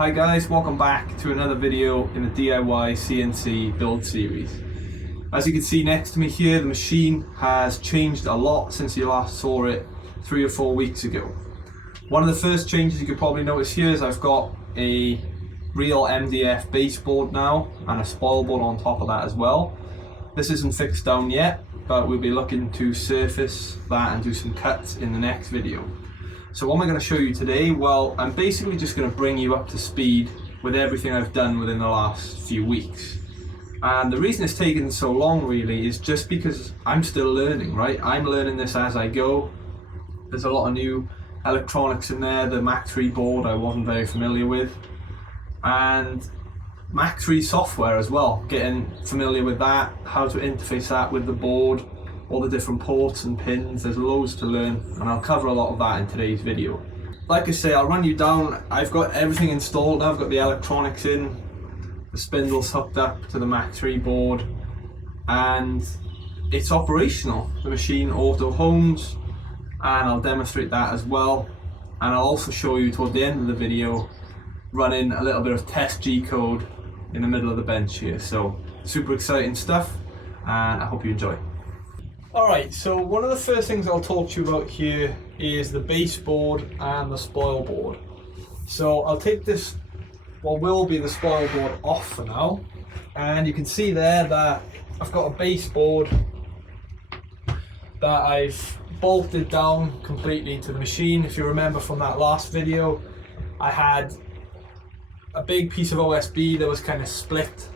Hi guys, welcome back to another video in the DIY CNC build series. As you can see next to me here, the machine has changed a lot since you last saw it 3 or 4 weeks ago. One of the first changes you could probably notice here is I've got a real MDF baseboard now and a spoilboard on top of that as well. This isn't fixed down yet, but we'll be looking to surface that and do some cuts in the next video. So what am I going to show you today? Well, I'm basically just going to bring you up to speed with everything I've done within the last few weeks. And the reason it's taken so long really is just because I'm still learning, right? I'm learning this as I go. There's a lot of new electronics in there. The Mach 3 board I wasn't very familiar with. And Mach 3 software as well, getting familiar with that, how to interface that with the board, all the different ports and pins. There's loads to learn and I'll cover a lot of that in today's video. Like I say, I'll run you down. I've got everything installed now. I've got the electronics in, the spindle's hooked up to the Mach 3 board and it's operational. The machine auto homes and I'll demonstrate that as well, and I'll also show you toward the end of the video running a little bit of Test Gcode in the middle of the bench here. So super exciting stuff and I hope you enjoy. Alright, so one of the first things I'll talk to you about here is the baseboard and the spoilboard. So I'll take this, what will be the spoilboard, off for now, and you can see there that I've got a baseboard that I've bolted down completely to the machine. If you remember from that last video, I had a big piece of OSB that was kind of split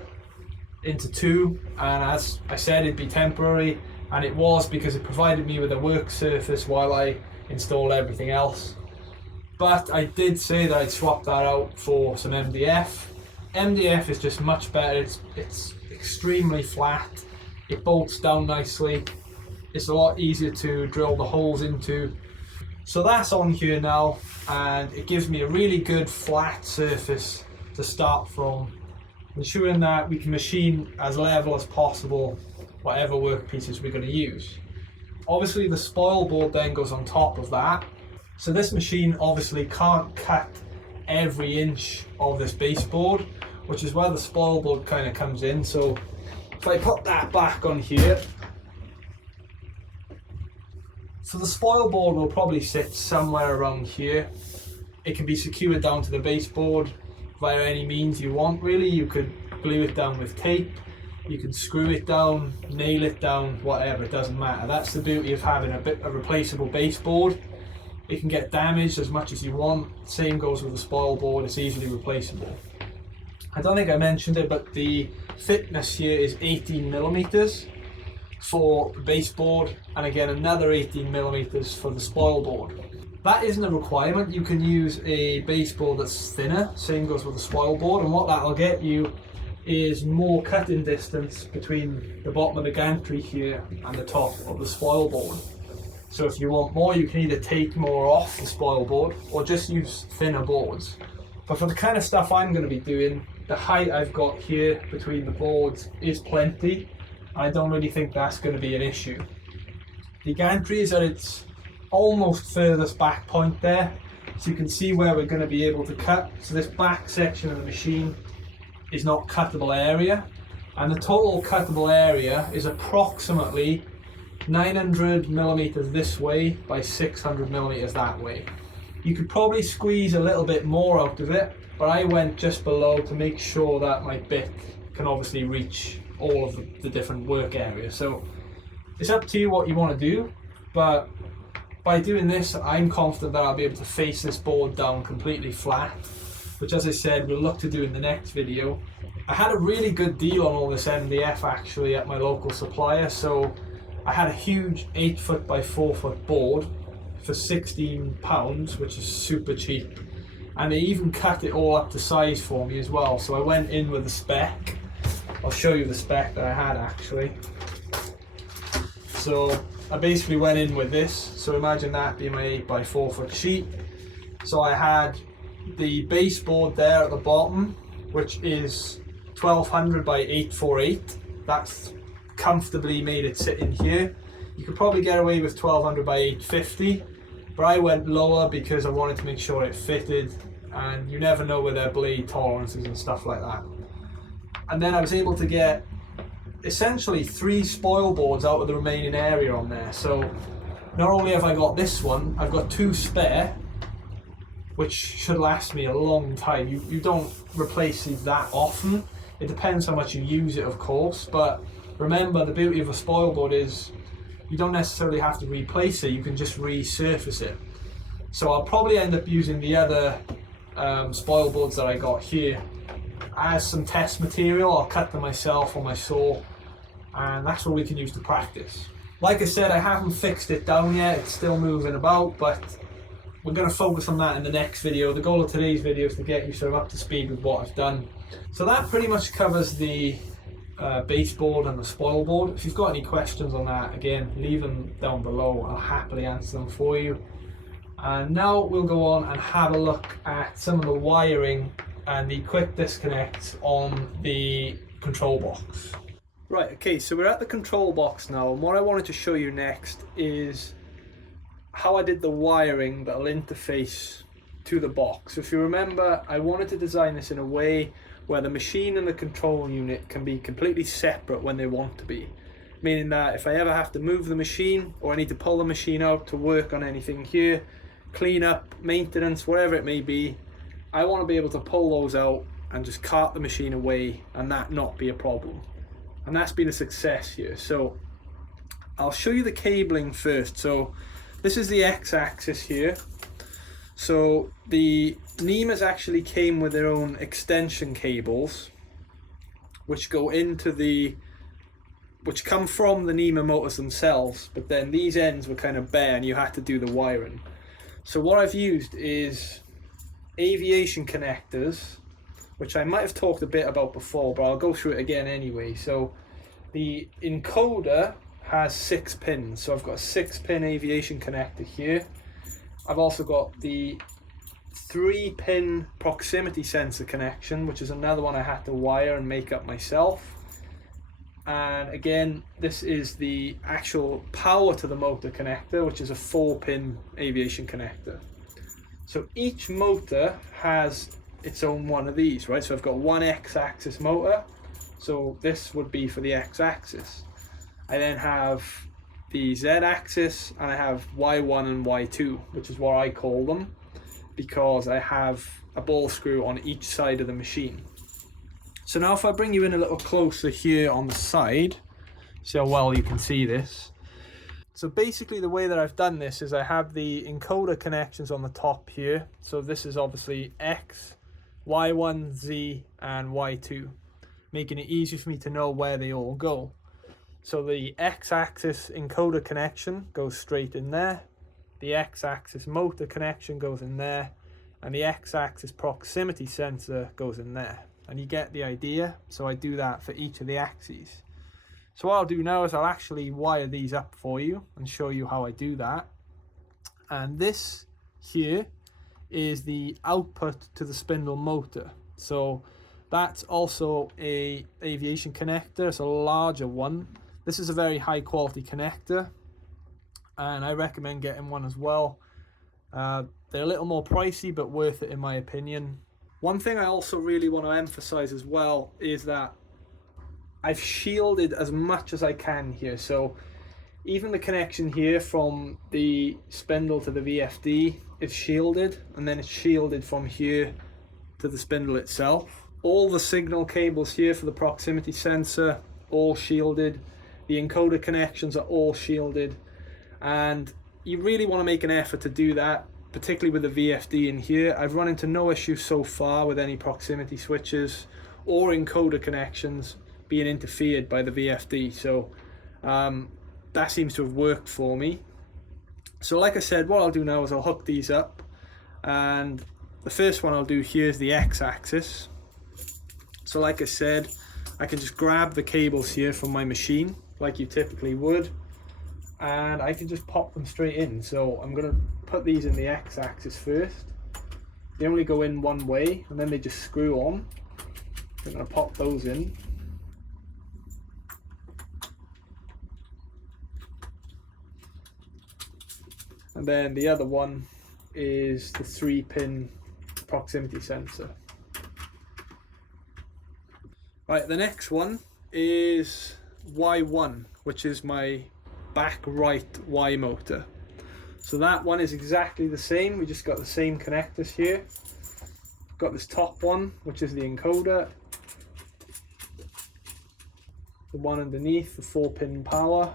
into two, and as I said, it'd be temporary. And it was, because it provided me with a work surface while I installed everything else. But I did say that I'd swap that out for some MDF. MDF is just much better. It's extremely flat. It bolts down nicely. It's a lot easier to drill the holes into. So that's on here now, and it gives me a really good flat surface to start from, ensuring that we can machine as level as possible whatever workpieces we're going to use. Obviously the spoilboard then goes on top of that. So this machine obviously can't cut every inch of this baseboard, which is where the spoilboard kind of comes in. So if I put that back on here, so the spoilboard will probably sit somewhere around here. It can be secured down to the baseboard via any means you want really. You could glue it down with tape, you can screw it down, nail it down, whatever, it doesn't matter. That's the beauty of having a replaceable baseboard. It can get damaged as much as you want. Same goes with the spoilboard, it's easily replaceable. I don't think I mentioned it, but the thickness here is 18mm for the baseboard, and again another 18mm for the spoilboard. That isn't a requirement. You can use a baseboard that's thinner, same goes with the spoilboard, and what that'll get you is more cutting distance between the bottom of the gantry here and the top of the spoilboard. So if you want more, you can either take more off the spoilboard or just use thinner boards. But for the kind of stuff I'm going to be doing, the height I've got here between the boards is plenty. I don't really think that's going to be an issue. The gantry is at its almost furthest back point there, so you can see where we're going to be able to cut. So this back section of the machine is not cuttable area, and the total cuttable area is approximately 900mm this way by 600mm that way. You could probably squeeze a little bit more out of it, but I went just below to make sure that my bit can obviously reach all of the different work areas. So it's up to you what you want to do, but by doing this I'm confident that I'll be able to face this board down completely flat, which as I said we'll look to do in the next video. I had a really good deal on all this MDF actually at my local supplier. So I had a huge 8 by 4 board for £16, which is super cheap, and they even cut it all up to size for me as well. So I went in with a spec. I'll show you the spec that I had actually. So I basically went in with this, so imagine that being my 8 by 4 sheet. So I had the baseboard there at the bottom, which is 1200 by 848. That's comfortably made it sit in here. You could probably get away with 1200 by 850, but I went lower because I wanted to make sure it fitted and you never know with their blade tolerances and stuff like that. And then I was able to get essentially 3 spoil boards out of the remaining area on there. So not only have I got this one, I've got 2 spare, which should last me a long time. You don't replace these that often. It depends how much you use it, of course, but remember, the beauty of a spoil board is you don't necessarily have to replace it, you can just resurface it. So I'll probably end up using the other spoil boards that I got here as some test material. I'll cut them myself on my saw, and that's what we can use to practice. Like I said, I haven't fixed it down yet, it's still moving about, but we're going to focus on that in the next video. The goal of today's video is to get you sort of up to speed with what I've done. So that pretty much covers the baseboard and the spoil board. If you've got any questions on that, again, leave them down below. I'll happily answer them for you. And now we'll go on and have a look at some of the wiring and the quick disconnects on the control box. Right, okay, so we're at the control box now, and what I wanted to show you next is how I did the wiring that'll interface to the box. So if you remember, I wanted to design this in a way where the machine and the control unit can be completely separate when they want to be. Meaning that if I ever have to move the machine, or I need to pull the machine out to work on anything here, clean up, maintenance, whatever it may be, I want to be able to pull those out and just cart the machine away and that not be a problem. And that's been a success here. So I'll show you the cabling first. So this is the x-axis here. So the NEMAs actually came with their own extension cables, which go into which come from the NEMA motors themselves, but then these ends were kind of bare and you had to do the wiring. So what I've used is aviation connectors, which I might have talked a bit about before, but I'll go through it again anyway. So the encoder has 6 pins, so I've got a 6-pin aviation connector here. I've also got the 3-pin proximity sensor connection, which is another one I had to wire and make up myself. And again, this is the actual power to the motor connector, which is a 4-pin aviation connector. So each motor has its own one of these, right? So I've got one x-axis motor, so this would be for the x-axis. I then have the z-axis, and I have y1 and y2, which is what I call them, because I have a ball screw on each side of the machine. So now if I bring you in a little closer here on the side, see how well you can see this. So basically the way that I've done this is I have the encoder connections on the top here. So this is obviously X, Y1, Z and Y2, making it easy for me to know where they all go. So the X-axis encoder connection goes straight in there, the X-axis motor connection goes in there, and the X-axis proximity sensor goes in there. And you get the idea. So I do that for each of the axes. So what I'll do now is I'll actually wire these up for you and show you how I do that. And this here is the output to the spindle motor. So that's also a aviation connector. It's a larger one. This is a very high quality connector, and I recommend getting one as well. They're a little more pricey, but worth it in my opinion. One thing I also really want to emphasize as well is that I've shielded as much as I can here. So even the connection here from the spindle to the VFD is shielded, and then it's shielded from here to the spindle itself. All the signal cables here for the proximity sensor, all shielded. The encoder connections are all shielded, and you really want to make an effort to do that, particularly with the VFD in here. I've run into no issue so far with any proximity switches or encoder connections being interfered by the VFD, so that seems to have worked for me. So like I said, what I'll do now is I'll hook these up, and the first one I'll do here is the X-axis. So like I said, I can just grab the cables here from my machine like you typically would, and I can just pop them straight in. So I'm going to put these in the X-axis first. They only go in one way and then they just screw on. I'm going to pop those in. And then the other one is the 3-pin proximity sensor. Right, the next one is Y1, which is my back right Y motor. So that one is exactly the same, we just got the same connectors here. Got this top one, which is the encoder. The one underneath, the 4-pin power.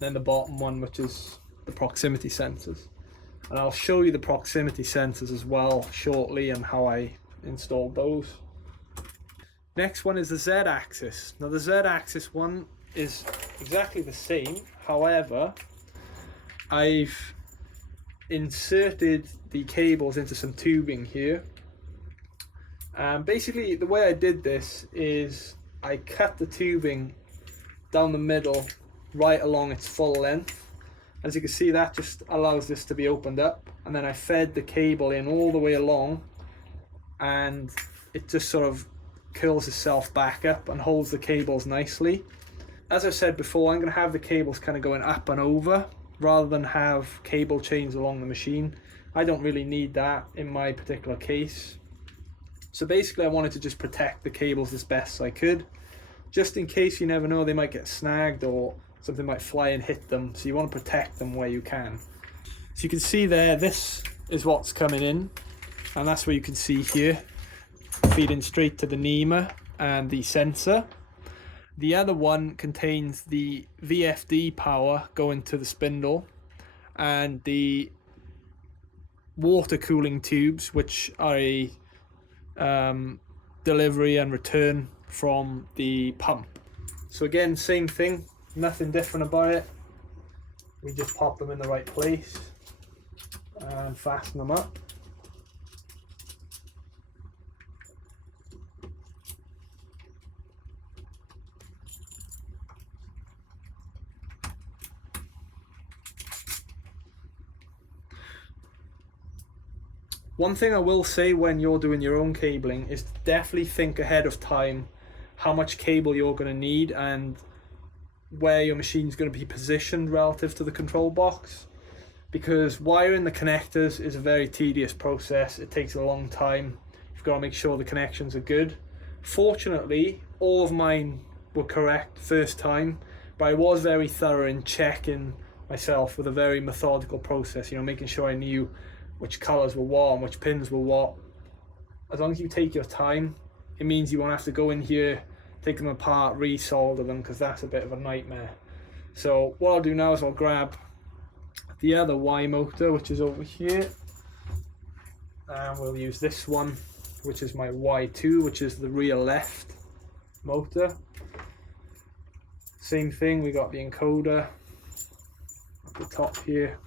Then the bottom one, which is the proximity sensors. And I'll show you the proximity sensors as well shortly and how I installed those. Next one is the Z-axis. Now the Z-axis one is exactly the same, however, I've inserted the cables into some tubing here. Basically the way I did this is I cut the tubing down the middle right along its full length. As you can see, that just allows this to be opened up, and then I fed the cable in all the way along, and it just sort of curls itself back up and holds the cables nicely. As I said before, I'm going to have the cables kind of going up and over rather than have cable chains along the machine. I don't really need that in my particular case. So basically I wanted to just protect the cables as best I could, just in case, you never know, they might get snagged or something might fly and hit them, so you want to protect them where you can. So you can see there, this is what's coming in, and that's where you can see here, feeding straight to the NEMA and the sensor. The other one contains the VFD power going to the spindle and the water cooling tubes, which are a delivery and return from the pump. So again, same thing, nothing different about it. We just pop them in the right place and fasten them up. One thing I will say when you're doing your own cabling is to definitely think ahead of time how much cable you're going to need and where your machine's going to be positioned relative to the control box, because wiring the connectors is a very tedious process. It takes a long time. You've got to make sure the connections are good. Fortunately, all of mine were correct first time, but I was very thorough in checking myself with a very methodical process, you know, making sure I knew which colours were what and which pins were what. As long as you take your time, it means you won't have to go in here, take them apart, re-solder them, because that's a bit of a nightmare. So what I'll do now is I'll grab the other Y motor, which is over here, and we'll use this one, which is my Y2, which is the rear left motor. Same thing, we got the encoder at the top here.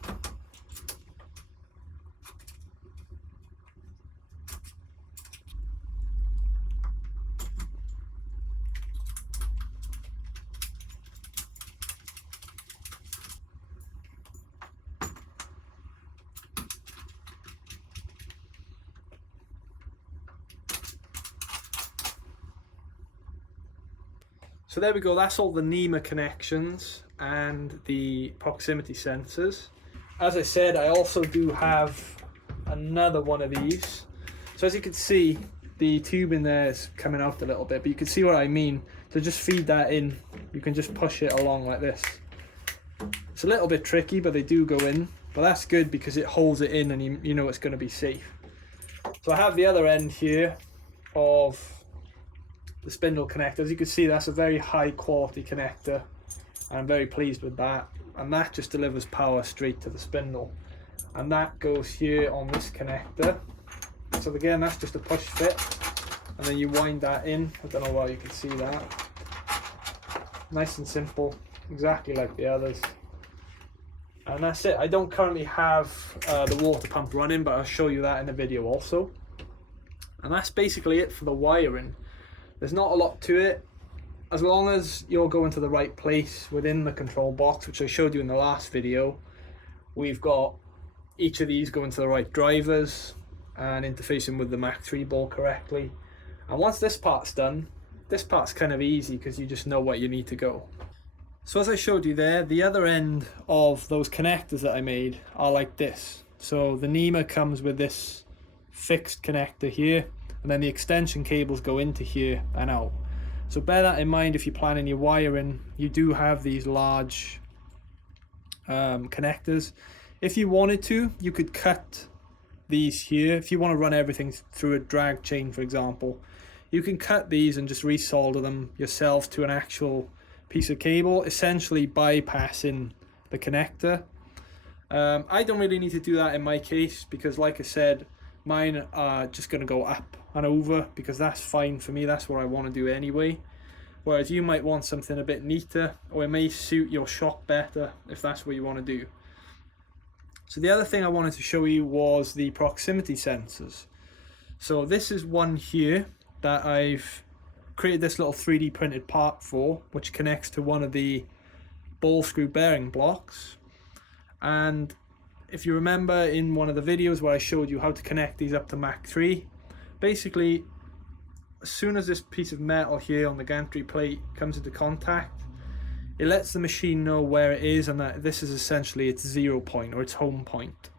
So there we go, that's all the NEMA connections and the proximity sensors. As I said, I also do have another one of these. So as you can see, the tube in there is coming out a little bit, but you can see what I mean. So just feed that in, you can just push it along like this. It's a little bit tricky, but they do go in, but that's good because it holds it in and you know it's going to be safe. So I have the other end here of the spindle connector. As you can see, that's a very high quality connector. I'm very pleased with that, and that just delivers power straight to the spindle, and that goes here on this connector. So again, that's just a push fit, and then you wind that in. I don't know why you can see that. Nice and simple, exactly like the others, and that's it. I don't currently have the water pump running, but I'll show you that in the video also. And that's basically it for the wiring. There's not a lot to it. As long as you're going to the right place within the control box, which I showed you in the last video, we've got each of these going to the right drivers and interfacing with the Mach 3 board correctly. And once this part's done, this part's kind of easy because you just know where you need to go. So as I showed you there, the other end of those connectors that I made are like this. So the NEMA comes with this fixed connector here, and then the extension cables go into here and out. So bear that in mind if you're planning your wiring. You do have these large connectors. If you wanted to, you could cut these here. If you want to run everything through a drag chain, for example, you can cut these and just resolder them yourself to an actual piece of cable, essentially bypassing the connector. I don't really need to do that in my case, because like I said, mine are just going to go up and over, because that's fine for me. That's what I want to do anyway. Whereas you might want something a bit neater, or it may suit your shop better if that's what you want to do. So the other thing I wanted to show you was the proximity sensors. So this is one here that I've created this little 3D printed part for, which connects to one of the ball screw bearing blocks. And if you remember in one of the videos where I showed you how to connect these up to Mach 3, basically as soon as this piece of metal here on the gantry plate comes into contact, it lets the machine know where it is, and that this is essentially its 0 point, or its home point.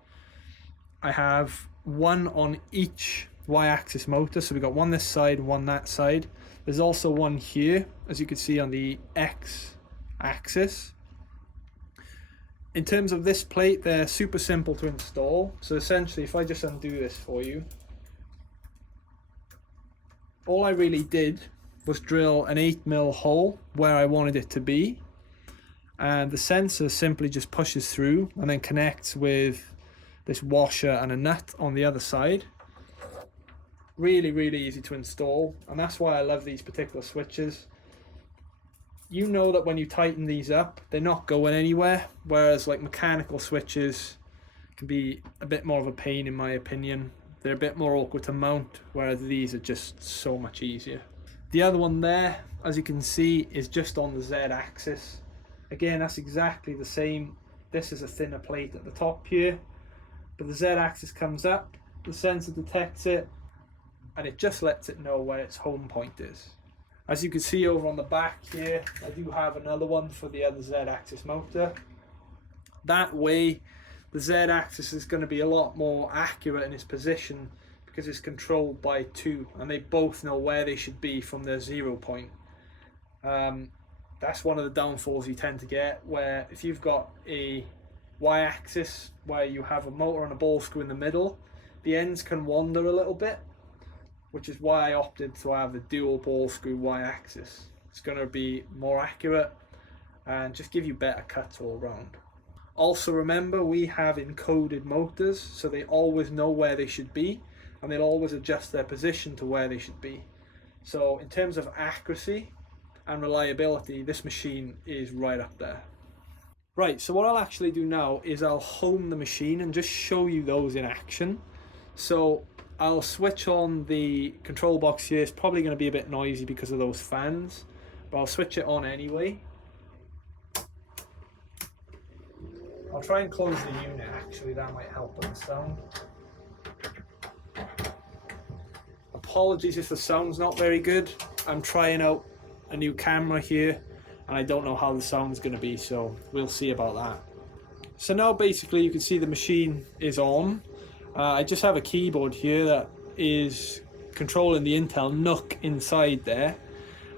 I have one on each Y-axis motor, so we've got one this side, one that side. There's also one here, as you can see, on the X-axis. In terms of this plate, they're super simple to install. So essentially, if I just undo this for you, all I really did was drill an 8mm hole where I wanted it to be, and the sensor simply just pushes through and then connects with this washer and a nut on the other side. Really, really easy to install, and that's why I love these particular switches. You know that when you tighten these up, they're not going anywhere, whereas like mechanical switches can be a bit more of a pain in my opinion. They're a bit more awkward to mount, whereas these are just so much easier. The other one there, as you can see, is just on the Z-axis. Again, that's exactly the same. This is a thinner plate at the top here, but the Z-axis comes up, the sensor detects it, and it just lets it know where its home point is. As you can see over on the back here, I do have another one for the other Z-axis motor. That way, the Z-axis is going to be a lot more accurate in its position, because it's controlled by two, and they both know where they should be from their 0 point. That's one of the downfalls you tend to get, where if you've got a Y-axis where you have a motor and a ball screw in the middle, the ends can wander a little bit, which is why I opted to have the dual ball screw Y-axis. It's going to be more accurate and just give you better cuts all around. Also remember, we have encoded motors, so they always know where they should be, and they'll always adjust their position to where they should be. So in terms of accuracy and reliability, this machine is right up there. Right, so what I'll actually do now is I'll home the machine and just show you those in action. So I'll switch on the control box here. It's probably going to be a bit noisy because of those fans, but I'll switch it on anyway. I'll try and close the unit actually, that might help with the sound. Apologies if the sound's not very good. I'm trying out a new camera here and I don't know how the sound's going to be, so we'll see about that. So now basically you can see the machine is on. I just have a keyboard here that is controlling the Intel NUC inside there,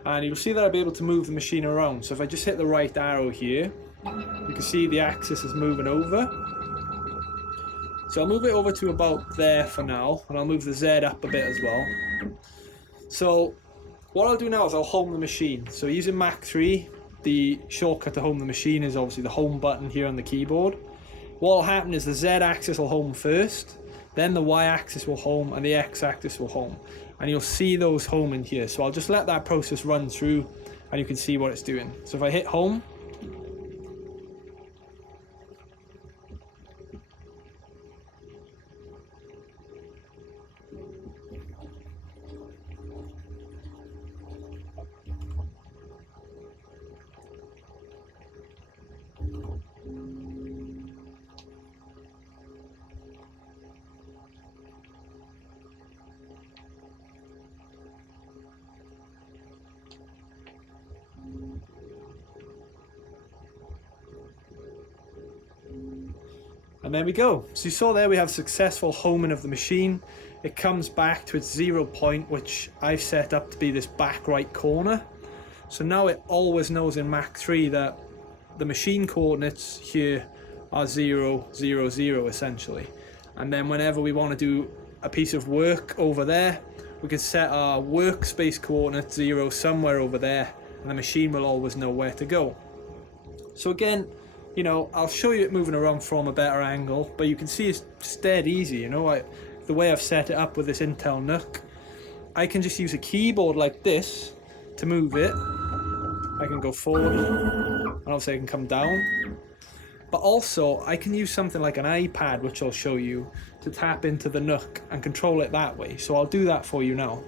and you'll see that I'll be able to move the machine around. So if I just hit the right arrow here, you can see the axis is moving over. So I'll move it over to about there for now, and I'll move the Z up a bit as well. So what I'll do now is I'll home the machine. So using Mach 3, the shortcut to home the machine is obviously the home button here on the keyboard. What will happen is the Z axis will home first, then the Y axis will home, and the X axis will home. And you'll see those home in here. So I'll just let that process run through and you can see what it's doing. So if I hit home, and there we go. So you saw there we have successful homing of the machine. it comes back to its 0 point, which I've set up to be this back right corner. So now it always knows in Mach 3 that the machine coordinates here are 0, 0, 0 essentially. And then whenever we want to do a piece of work over there, we can set our workspace coordinate 0 somewhere over there, and the machine will always know where to go. So again, you know, I'll show you it moving around from a better angle, but you can see it's just dead easy, you know. The way I've set it up with this Intel NUC, I can just use a keyboard like this to move it. I can go forward, and obviously I can come down. But also, I can use something like an iPad, which I'll show you, to tap into the NUC and control it that way. So I'll do that for you now.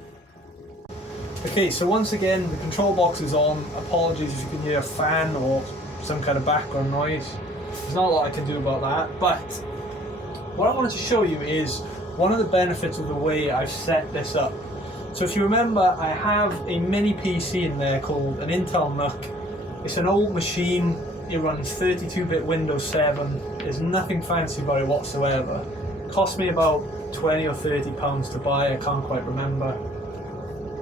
Okay, so once again, the control box is on. Apologies if you can hear a fan or some kind of background noise. There's not a lot I can do about that, but what I wanted to show you is one of the benefits of the way I've set this up. So if you remember, I have a mini PC in there called an Intel NUC. It's an old machine. It runs 32-bit Windows 7. There's nothing fancy about it whatsoever. It cost me about 20 or 30 pounds to buy, I can't quite remember.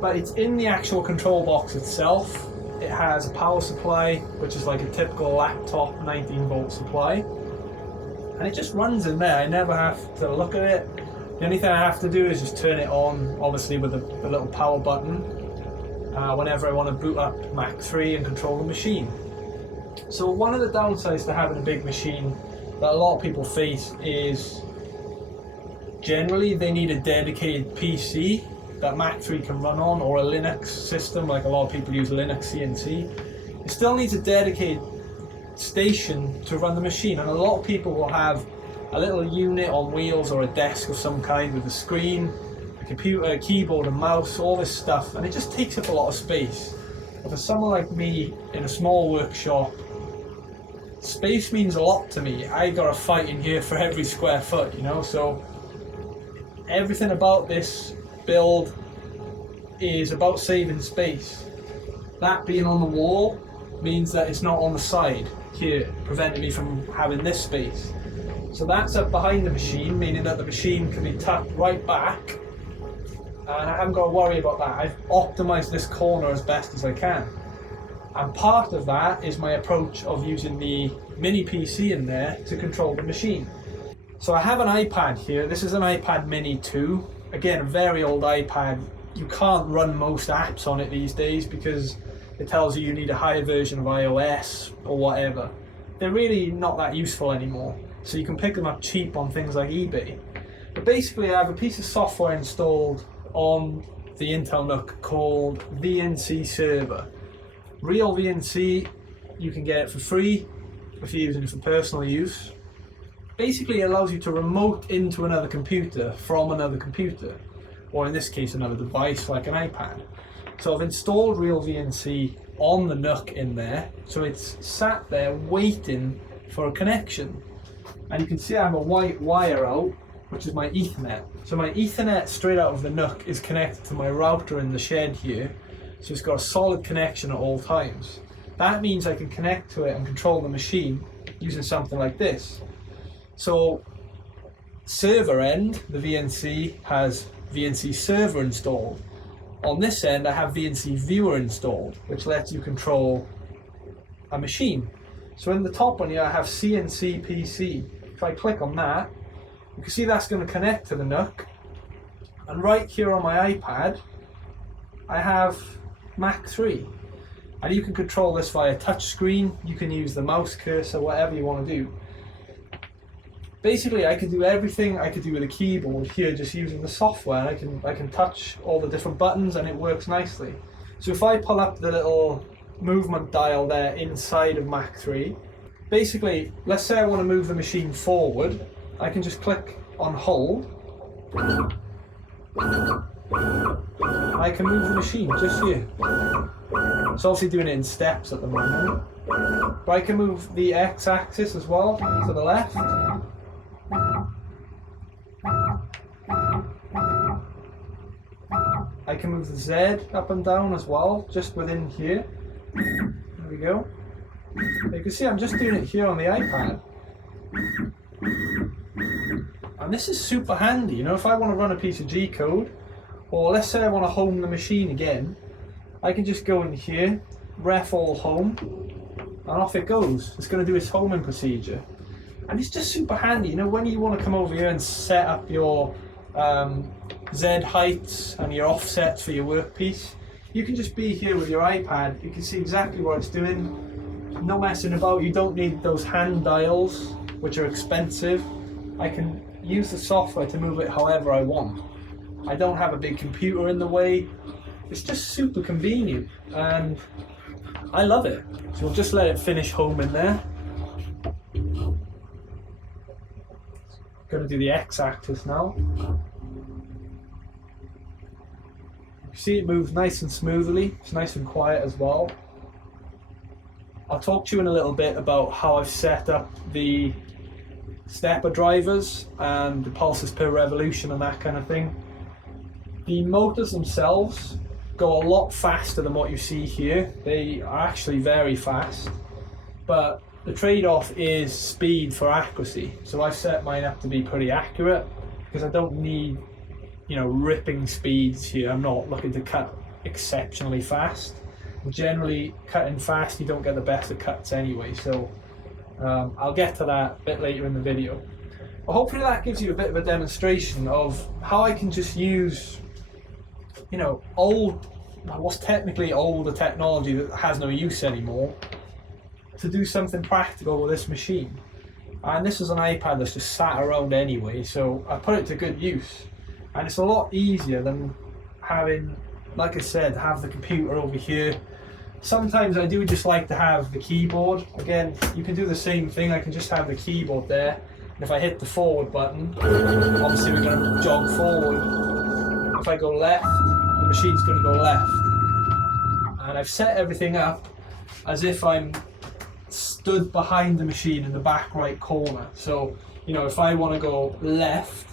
But it's in the actual control box itself. It has a power supply, which is like a typical laptop 19-volt supply. And it just runs in there. I never have to look at it. The only thing I have to do is just turn it on, obviously with the little power button, whenever I want to boot up Mach 3 and control the machine. So one of the downsides to having a big machine that a lot of people face is generally they need a dedicated PC that Mach 3 can run on, or a Linux system, like a lot of people use Linux CNC. It still needs a dedicated station to run the machine, and a lot of people will have a little unit on wheels or a desk of some kind with a screen, a computer, a keyboard, a mouse, all this stuff, and it just takes up a lot of space. But for someone like me in a small workshop, space means a lot to me. I gotta fight in here for every square foot, you know, so everything about this build is about saving space. That being on the wall means that it's not on the side here, preventing me from having this space. So that's up behind the machine, meaning that the machine can be tucked right back, and I haven't got to worry about that. I've optimized this corner as best as I can. And part of that is my approach of using the mini PC in there to control the machine. So I have an iPad here. This is an iPad mini 2. Again, a very old iPad. You can't run most apps on it these days because it tells you need a higher version of iOS or whatever. They're really not that useful anymore. So you can pick them up cheap on things like eBay. But basically I have a piece of software installed on the Intel NUC called VNC Server. Real VNC, you can get it for free if you're using it for personal use. Basically it allows you to remote into another computer from another computer, or in this case another device like an iPad. So I've installed Real VNC on the NUC in there, so it's sat there waiting for a connection. And you can see I have a white wire out, which is my Ethernet. So my Ethernet straight out of the NUC is connected to my router in the shed here, so it's got a solid connection at all times. That means I can connect to it and control the machine using something like this. So server end, the VNC has VNC Server installed. On this end I have VNC Viewer installed, which lets you control a machine. So in the top one here I have CNC PC. If I click on that, you can see that's going to connect to the NUC. And right here on my iPad I have Mach 3. And you can control this via touch screen, you can use the mouse cursor, whatever you want to do. Basically I can do everything I could do with a keyboard here just using the software. I can touch all the different buttons and it works nicely. So if I pull up the little movement dial there inside of Mach 3, basically let's say I want to move the machine forward, I can just click on hold. I can move the machine just here. It's obviously doing it in steps at the moment, but I can move the x-axis as well to the left. I can move the Z up and down as well, just within here. There we go. You can see I'm just doing it here on the iPad. And And this is super handy, you know, if I want to run a piece of G-code, or let's say I want to home the machine again, I can just go in here, ref all home, and off it goes. It's going to do its homing procedure. And it's just super handy, you know, when you want to come over here and set up your Z heights and your offsets for your workpiece, you can just be here with your iPad. You can see exactly what it's doing. No messing about. You don't need those hand dials, which are expensive. I can use the software to move it however I want. I don't have a big computer in the way. It's just super convenient and I love it. So we'll just let it finish home in there. Going to do the X-axis now. You see it moves nice and smoothly. It's nice and quiet as well. I'll talk to you in a little bit about how I've set up the stepper drivers and the pulses per revolution and that kind of thing. The motors themselves go a lot faster than what you see here. They are actually very fast, but the trade-off is speed for accuracy. So I've set mine up to be pretty accurate because I don't need, you know, ripping speeds here. I'm not looking to cut exceptionally fast. Generally, cutting fast, you don't get the best of cuts anyway. So I'll get to that a bit later in the video. But hopefully that gives you a bit of a demonstration of how I can just use, you know, what's technically older technology that has no use anymore to do something practical with this machine. And this is an iPad that's just sat around anyway, so I put it to good use. And it's a lot easier than having, like I said, have the computer over here. Sometimes I do just like to have the keyboard. Again, you can do the same thing. I can just have the keyboard there. And if I hit the forward button, obviously we're going to jog forward. If I go left, the machine's going to go left. And I've set everything up as if I'm stood behind the machine in the back right corner. So, you know, if I want to go left,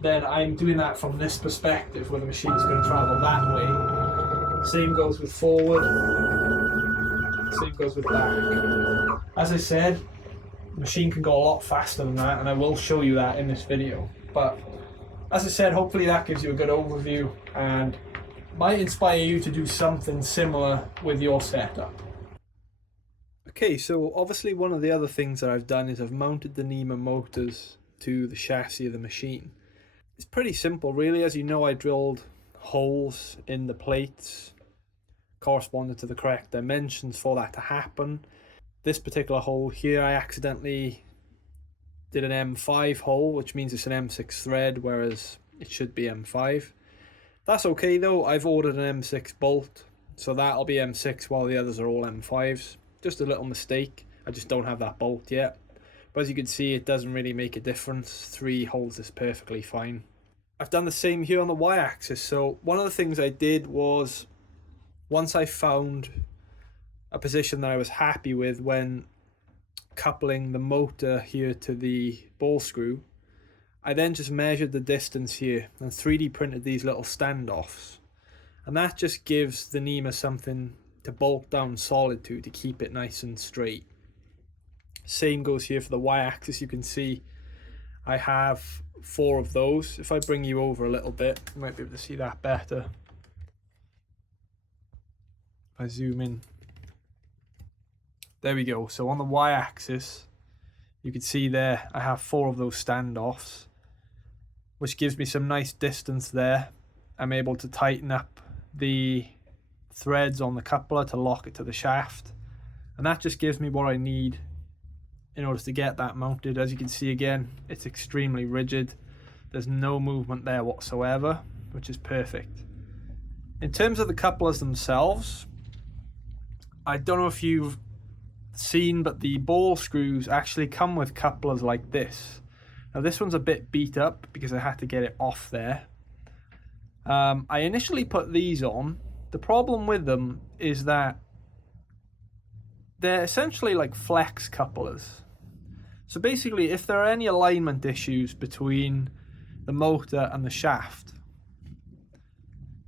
then I'm doing that from this perspective where the machine's going to travel that way. Same goes with forward, same goes with back. As I said, the machine can go a lot faster than that, and I will show you that in this video. But as I said, hopefully that gives you a good overview and might inspire you to do something similar with your setup. Okay, so obviously one of the other things that I've done is I've mounted the NEMA motors to the chassis of the machine. It's pretty simple really. As you know, I drilled holes in the plates corresponding to the correct dimensions for that to happen. This particular hole here, I accidentally did an M5 hole, which means it's an M6 thread, whereas it should be M5. That's okay though. I've ordered an M6 bolt, so that'll be M6 while the others are all M5s. Just a little mistake, I just don't have that bolt yet. But as you can see, it doesn't really make a difference. 3 holes is perfectly fine. I've done the same here on the Y-axis. So one of the things I did was, once I found a position that I was happy with when coupling the motor here to the ball screw, I then just measured the distance here and 3D printed these little standoffs. And that just gives the NEMA something to bolt down solid to keep it nice and straight. Same goes here for the Y-axis. You can see I have 4 of those. If I bring you over a little bit, you might be able to see that better. If I zoom in, there we go. So on the Y-axis, you can see there I have 4 of those standoffs, which gives me some nice distance there. I'm able to tighten up the threads on the coupler to lock it to the shaft, and that just gives me what I need in order to get that mounted. As you can see again, it's extremely rigid. There's no movement there whatsoever, which is perfect. In terms of the couplers themselves, I don't know if you've seen, but the ball screws actually come with couplers like this. Now this one's a bit beat up because I had to get it off there. I initially put these on. The problem with them is that they're essentially like flex couplers. So basically, if there are any alignment issues between the motor and the shaft,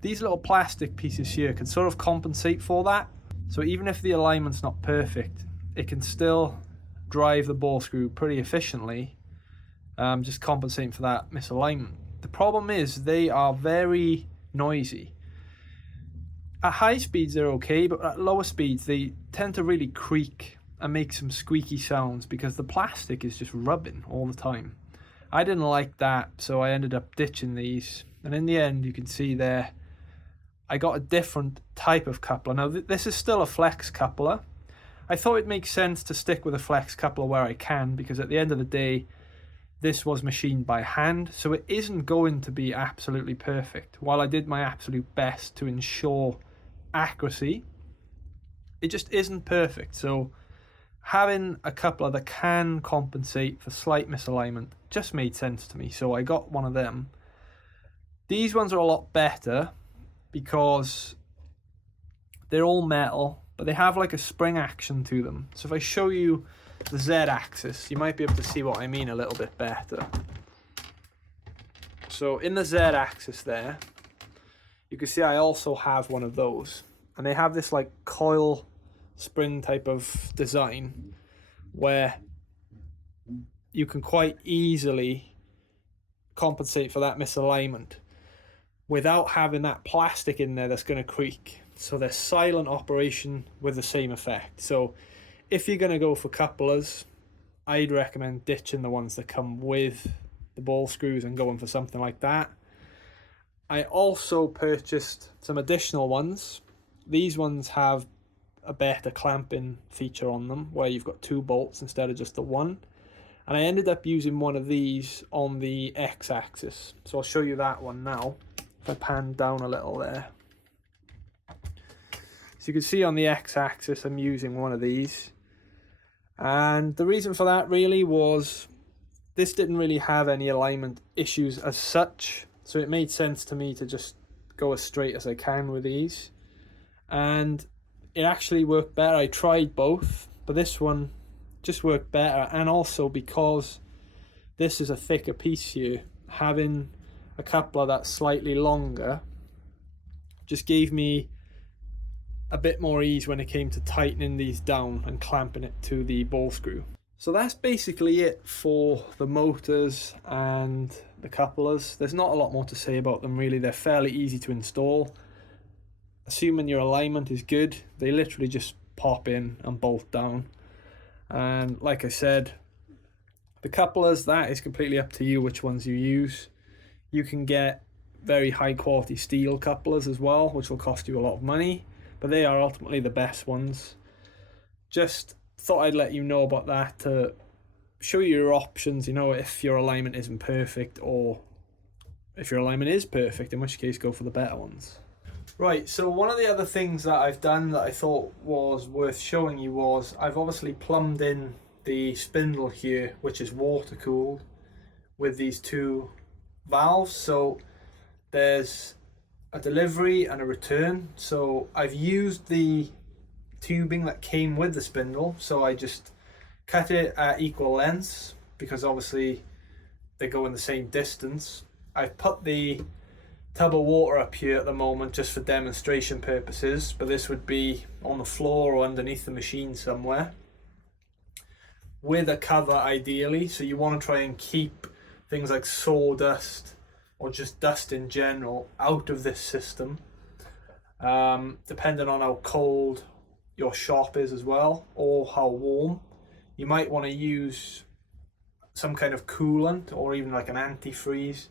these little plastic pieces here can sort of compensate for that. So even if the alignment's not perfect, it can still drive the ball screw pretty efficiently just compensating for that misalignment. The problem is they are very noisy. At high speeds they're okay, but at lower speeds they tend to really creak and make some squeaky sounds because the plastic is just rubbing all the time. I didn't like that, so I ended up ditching these, and in the end you can see there I got a different type of coupler. Now this is still a flex coupler. I thought it makes sense to stick with a flex coupler where I can, because at the end of the day this was machined by hand, so it isn't going to be absolutely perfect. While I did my absolute best to ensure accuracy, it just isn't perfect. So having a coupler that can compensate for slight misalignment just made sense to me, so I got one of them. These ones are a lot better because they're all metal, but they have like a spring action to them. So if I show you the Z-axis, you might be able to see what I mean a little bit better. So in the Z-axis there, you can see I also have one of those, and they have this like coil spring type of design where you can quite easily compensate for that misalignment without having that plastic in there that's going to creak. So they're silent operation with the same effect. So if you're going to go for couplers, I'd recommend ditching the ones that come with the ball screws and going for something like that. I also purchased some additional ones. These ones have a better clamping feature on them where you've got 2 bolts instead of just the one. And I ended up using one of these on the X-axis. So I'll show you that one now. If I pan down a little there. So you can see on the X-axis I'm using one of these. And the reason for that really was this didn't really have any alignment issues as such. So it made sense to me to just go as straight as I can with these. And it actually worked better. I tried both, but this one just worked better. And also because this is a thicker piece here, having a coupler that's slightly longer just gave me a bit more ease when it came to tightening these down and clamping it to the ball screw. So that's basically it for the motors and the couplers. There's not a lot more to say about them really. They're fairly easy to install. Assuming your alignment is good, they literally just pop in and bolt down. And like I said, the couplers, that is completely up to you which ones you use. You can get very high quality steel couplers as well, which will cost you a lot of money, but they are ultimately the best ones. Just thought I'd let you know about that to show you your options, you know, if your alignment isn't perfect, or if your alignment is perfect, in which case go for the better ones. Right, so one of the other things that I've done that I thought was worth showing you was I've obviously plumbed in the spindle here, which is water cooled, with these 2 valves. So there's a delivery and a return. So I've used the tubing that came with the spindle, so I just cut it at equal lengths because obviously they go in the same distance. I've put the tub of water up here at the moment just for demonstration purposes, but this would be on the floor or underneath the machine somewhere with a cover ideally. So you want to try and keep things like sawdust or just dust in general out of this system, depending on how cold your shop is as well, or how warm. You might want to use some kind of coolant or even like an antifreeze.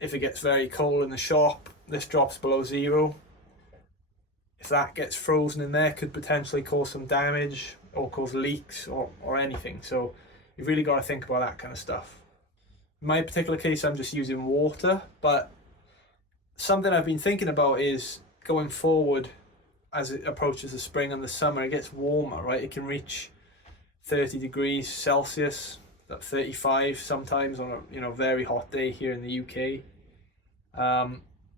If it gets very cold in the shop, this drops below 0. If that gets frozen in there, could potentially cause some damage or cause leaks or anything. So you've really got to think about that kind of stuff. In my particular case, I'm just using water, but something I've been thinking about is going forward as it approaches the spring and the summer, it gets warmer, right? It can reach 30 degrees Celsius, up 35 sometimes on a very hot day here in the UK.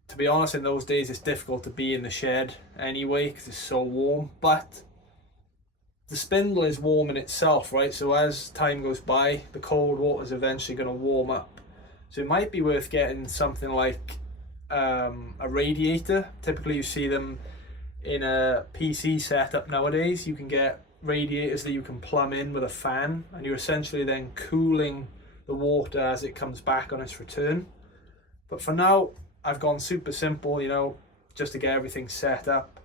To be honest, in those days it's difficult to be in the shed anyway because it's so warm, but the spindle is warm in itself, right? So as time goes by, the cold water is eventually going to warm up. So it might be worth getting something like a radiator. Typically you see them in a PC setup nowadays. You can get radiators that you can plumb in with a fan, and you're essentially then cooling the water as it comes back on its return. But for now, I've gone super simple, you know, just to get everything set up.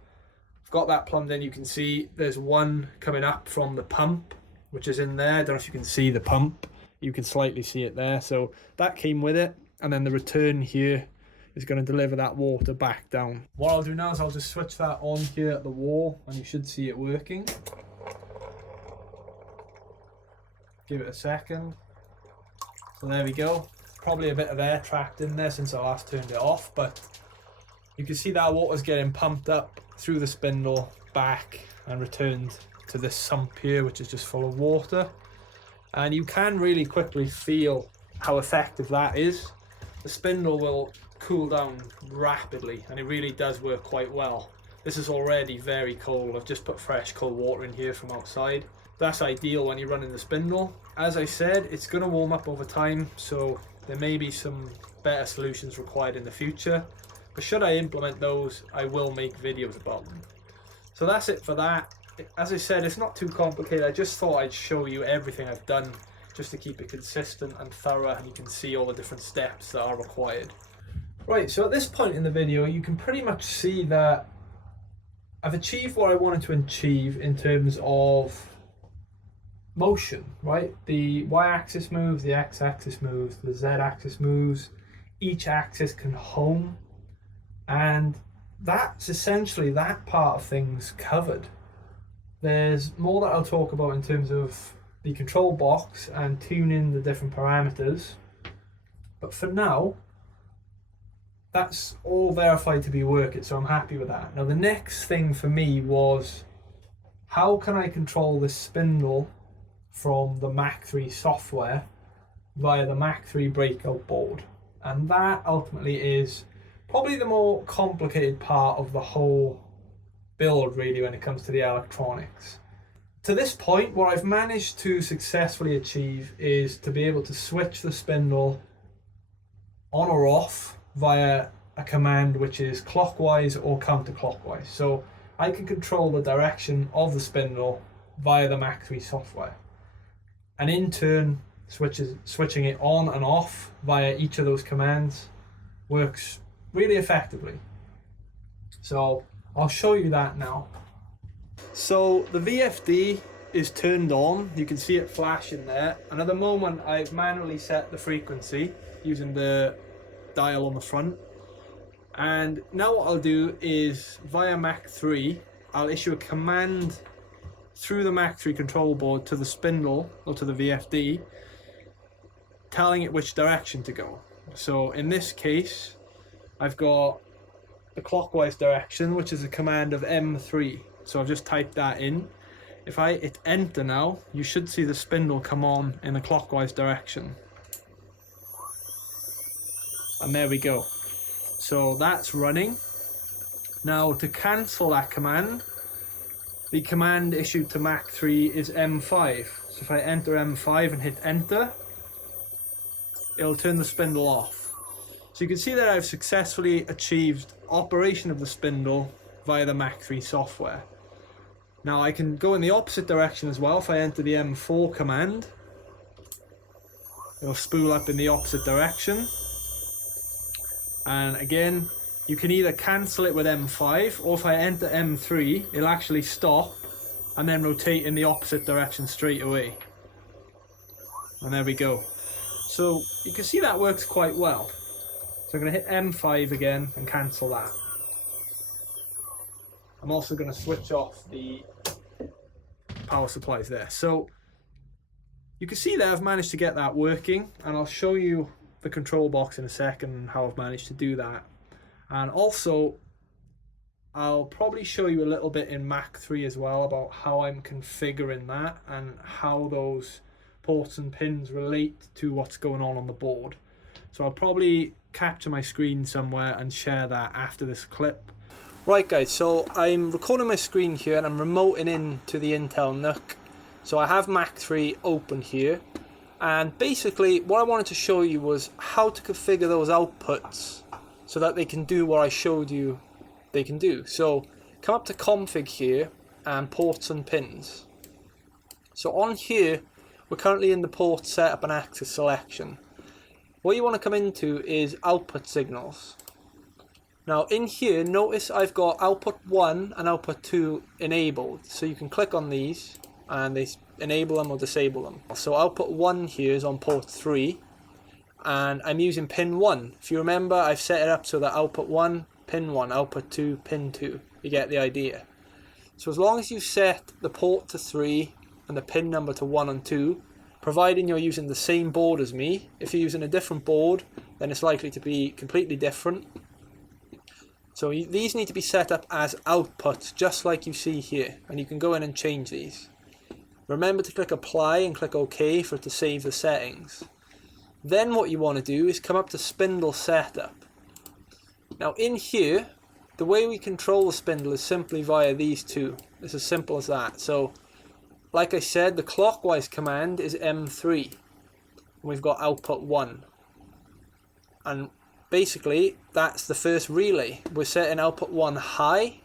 I've got that plumbed in. You can see there's one coming up from the pump, which is in there. I don't know if you can see the pump. You can slightly see it there. So that came with it. And then the return here is going to deliver that water back down. What I'll do now is I'll just switch that on here at the wall, and you should see it working. Give it a second. So there we go. Probably a bit of air trapped in there since I last turned it off, but you can see that water's getting pumped up through the spindle back and returned to this sump here, which is just full of water. And you can really quickly feel how effective that is. The spindle will cool down rapidly, and it really does work quite well. This is already very cold. I've just put fresh cold water in here from outside. That's ideal when you're running the spindle. As I said, it's going to warm up over time, so there may be some better solutions required in the future. But should I implement those, I will make videos about them. So that's it for that. As I said, it's not too complicated. I just thought I'd show you everything I've done just to keep it consistent and thorough, and you can see all the different steps that are required. Right, so at this point in the video, you can pretty much see that I've achieved what I wanted to achieve in terms of motion, right? The y-axis moves, the x-axis moves, the z-axis moves, each axis can home, and that's essentially that part of things covered. There's more that I'll talk about in terms of the control box and tuning the different parameters, but for now that's all verified to be working, so I'm happy with that. Now the next thing for me was, how can I control this spindle from the Mach 3 software via the Mach 3 breakout board? And that ultimately is probably the more complicated part of the whole build, really, when it comes to the electronics. To this point, what I've managed to successfully achieve is to be able to switch the spindle on or off via a command which is clockwise or counterclockwise. So I can control the direction of the spindle via the Mach 3 software, and in turn switching it on and off via each of those commands works really effectively. So I'll show you that now. So the VFD is turned on, you can see it flashing there, and at the moment I've manually set the frequency using the dial on the front. And now what I'll do is, via Mach 3, I'll issue a command through the Mach 3 control board to the spindle, or to the VFD, telling it which direction to go. So in this case, I've got the clockwise direction, which is a command of M3. So I've just typed that in. If I hit enter now, you should see the spindle come on in the clockwise direction. And there we go. So that's running. Now to cancel that command, the command issued to Mach 3 is M5. So if I enter M5 and hit enter, it'll turn the spindle off. So you can see that I've successfully achieved operation of the spindle via the Mach 3 software. Now I can go in the opposite direction as well. If I enter the M4 command, it'll spool up in the opposite direction. And again, you can either cancel it with M5, or if I enter M3, it'll actually stop and then rotate in the opposite direction straight away. And there we go. So you can see that works quite well. So I'm going to hit M5 again and cancel that. I'm also going to switch off the power supplies there. So you can see that I've managed to get that working, and I'll show you the control box in a second and how I've managed to do that. And also I'll probably show you a little bit in Mach 3 as well about how I'm configuring that and how those ports and pins relate to what's going on the board. So I'll probably capture my screen somewhere and share that after this clip. Right guys, so I'm recording my screen here and I'm remoting in to the Intel NUC. So I have Mach 3 open here, and basically what I wanted to show you was how to configure those outputs so that they can do what I showed you they can do. So come up to config here and ports and pins. So on here we're currently in the port setup and access selection. What you want to come into is output signals. Now in here, notice I've got output 1 and output 2 enabled, so you can click on these and they enable them or disable them. So output 1 here is on port 3 and I'm using pin 1. If you remember, I've set it up so that output 1, pin 1, output 2, pin 2. You get the idea. So as long as you set the port to 3 and the pin number to 1 and 2, providing you're using the same board as me, if you're using a different board, then it's likely to be completely different. So these need to be set up as outputs, just like you see here, and you can go in and change these. Remember to click apply and click OK for it to save the settings. Then what you want to do is come up to Spindle setup. Now in here, the way we control the spindle is simply via these two. It's as simple as that. So like I said, the clockwise command is M3. And we've got output 1. And basically, that's the first relay. We're setting output 1 high,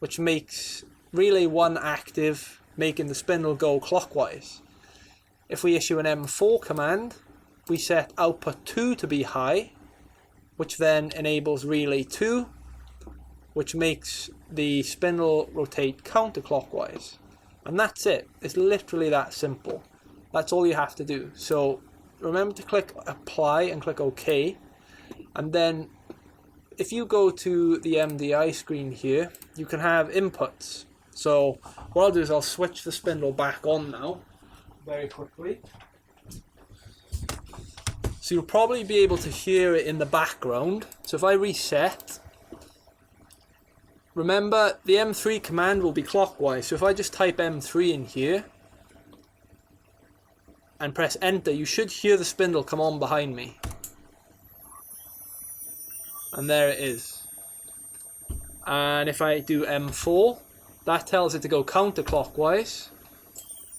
which makes relay 1 active, making the spindle go clockwise. If we issue an M4 command, we set output 2 to be high, which then enables relay 2, which makes the spindle rotate counterclockwise. And that's it. It's literally that simple. That's all you have to do. So remember to click apply and click OK. And then if you go to the MDI screen here, you can have inputs. So what I'll do is I'll switch the spindle back on now, very quickly. So you'll probably be able to hear it in the background. So if I reset, remember the M3 command will be clockwise. So if I just type M3 in here and press enter, you should hear the spindle come on behind me. And there it is. And if I do M4, that tells it to go counterclockwise,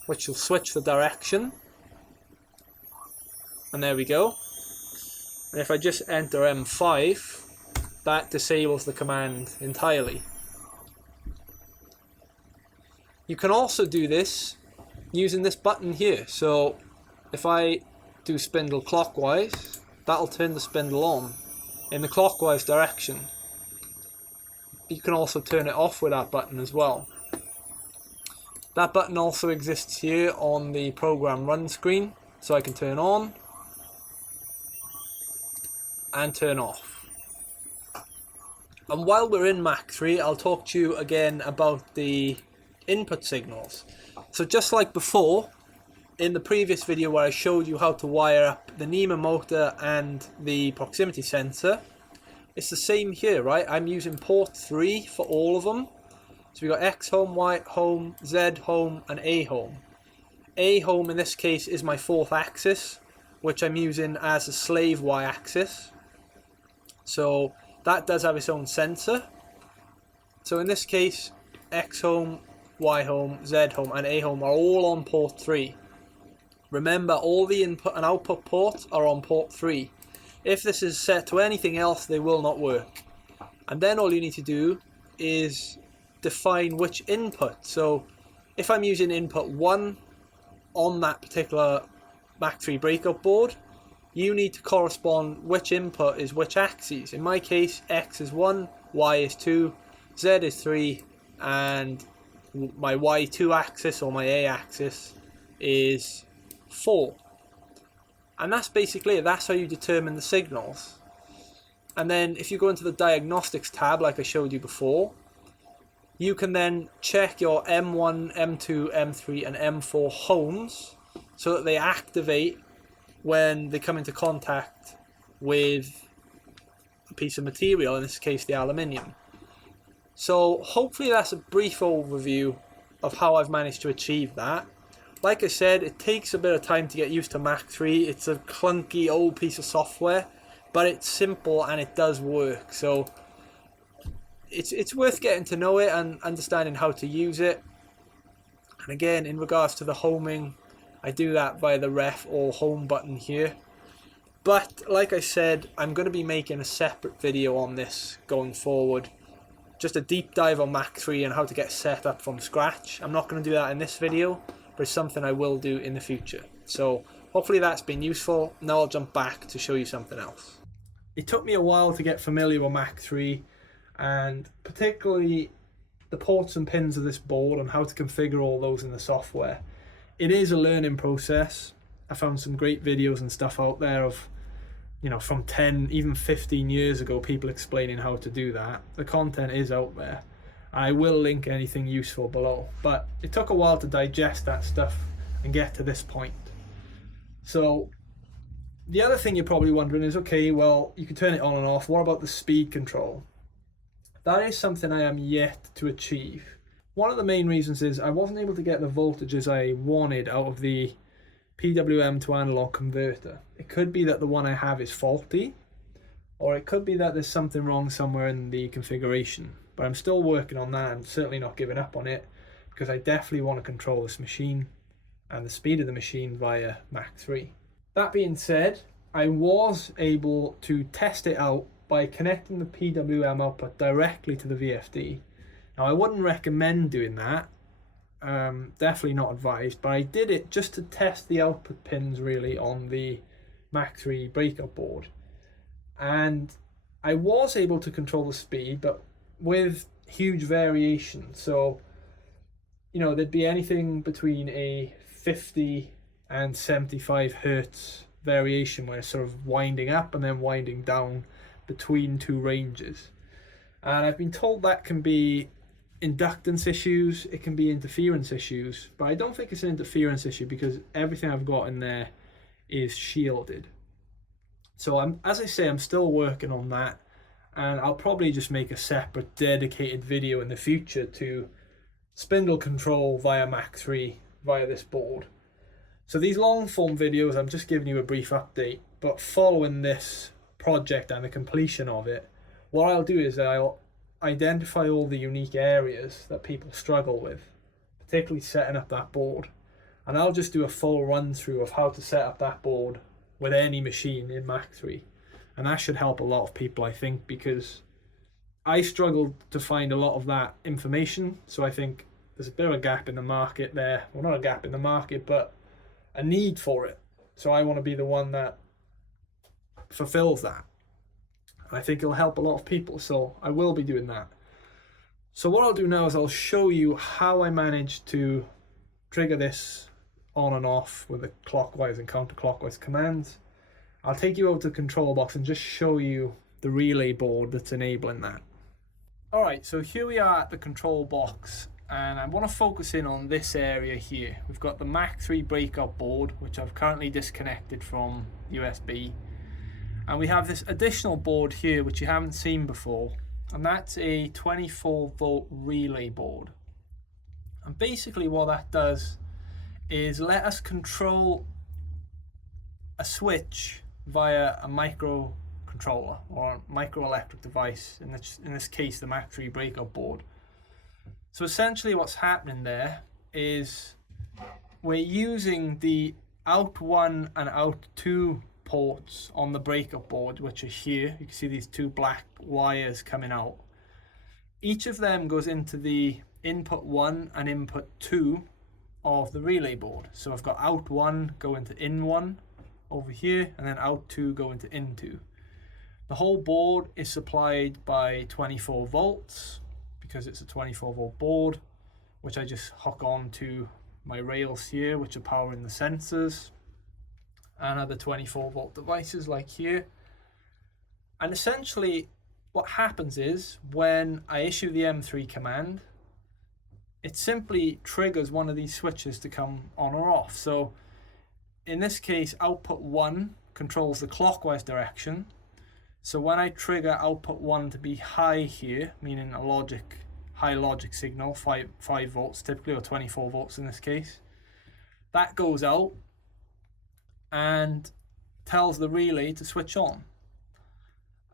which will switch the direction. And there we go. And if I just enter M5, that disables the command entirely. You can also do this using this button here. So if I do spindle clockwise, that'll turn the spindle on in the clockwise direction. You can also turn it off with that button as well. That button also exists here on the program run screen, so I can turn on and turn off. And while we're in Mach 3, I'll talk to you again about the input signals. So just like before, in the previous video where I showed you how to wire up the NEMA motor and the proximity sensor, it's the same here, right? I'm using port 3 for all of them. So we've got X home, Y home, Z home and A home. A home in this case is my 4th axis, which I'm using as a slave Y axis. So that does have its own sensor. So in this case, X home, Y home, Z home and A home are all on port 3. Remember, all the input and output ports are on port 3. If this is set to anything else, they will not work. And then all you need to do is define which input. So if I'm using input 1 on that particular Mach 3 breakout board, you need to correspond which input is which axes. In my case, X is 1, Y is 2, Z is 3, and my Y2 axis or my A axis is 4. And that's basically it. That's how you determine the signals. And then if you go into the diagnostics tab like I showed you before, you can then check your M1, M2, M3 and M4 homes so that they activate when they come into contact with a piece of material, in this case the aluminium. So hopefully that's a brief overview of how I've managed to achieve that. Like I said, it takes a bit of time to get used to Mach 3. It's a clunky old piece of software, but it's simple and it does work. So it's worth getting to know it and understanding how to use it. And again, in regards to the homing, I do that via the ref or home button here. But like I said, I'm going to be making a separate video on this going forward. Just a deep dive on Mach 3 and how to get set up from scratch. I'm not going to do that in this video, but it's something I will do in the future. So hopefully that's been useful. Now I'll jump back to show you something else. It took me a while to get familiar with Mach 3, and particularly the ports and pins of this board and how to configure all those in the software. It is a learning process. I found some great videos and stuff out there of, you know, from 10, even 15 years ago, people explaining how to do that. The content is out there. I will link anything useful below, but it took a while to digest that stuff and get to this point. So the other thing you're probably wondering is, okay, well, you can turn it on and off. What about the speed control? That is something I am yet to achieve. One of the main reasons is I wasn't able to get the voltages I wanted out of the PWM to analog converter. It could be that the one I have is faulty, or it could be that there's something wrong somewhere in the configuration. But I'm still working on that. I'm certainly not giving up on it, because I definitely want to control this machine and the speed of the machine via Mach 3. That being said, I was able to test it out by connecting the PWM output directly to the VFD. Now, I wouldn't recommend doing that, definitely not advised, but I did it just to test the output pins really on the Mach 3 breakout board. And I was able to control the speed, but with huge variation. So, you know, there'd be anything between a 50 and 75 hertz variation where it's sort of winding up and then winding down between two ranges. And I've been told that can be inductance issues, it can be interference issues, but I don't think it's an interference issue because everything I've got in there is shielded. So as I say, I'm still working on that, and I'll probably just make a separate dedicated video in the future to spindle control via Mach 3 via this board. So these long form videos, I'm just giving you a brief update, but following this project and the completion of it, what I'll do is I'll identify all the unique areas that people struggle with, particularly setting up that board, and I'll just do a full run through of how to set up that board with any machine in Mach 3, and that should help a lot of people, I think, because I struggled to find a lot of that information. So I think there's a bit of a gap in the market there, well, not a gap in the market, but a need for it. So I want to be the one that fulfills that. I think it'll help a lot of people, so I will be doing that. So what I'll do now is I'll show you how I managed to trigger this on and off with the clockwise and counterclockwise commands. I'll take you over to the control box and just show you the relay board that's enabling that. Alright, so here we are at the control box, and I want to focus in on this area here. We've got the Mach 3 breakout board, which I've currently disconnected from USB. And we have this additional board here, which you haven't seen before, and that's a 24 volt relay board. And basically what that does is let us control a switch via a microcontroller or a microelectric device, in this case the Mach 3 breakout board. So essentially what's happening there is we're using the out 1 and out 2 ports on the breakout board, which are here. You can see these two black wires coming out. Each of them goes into the input 1 and input 2 of the relay board. So I've got out 1 go into in 1 over here, and then out 2 go into in 2. The whole board is supplied by 24 volts because it's a 24 volt board, which I just hook on to my rails here, which are powering the sensors and other 24 volt devices like here. And essentially what happens is when I issue the M3 command, it simply triggers one of these switches to come on or off. So in this case, output 1 controls the clockwise direction. So when I trigger output 1 to be high here, meaning a high logic signal, 5 volts typically, or 24 volts in this case, that goes out and tells the relay to switch on.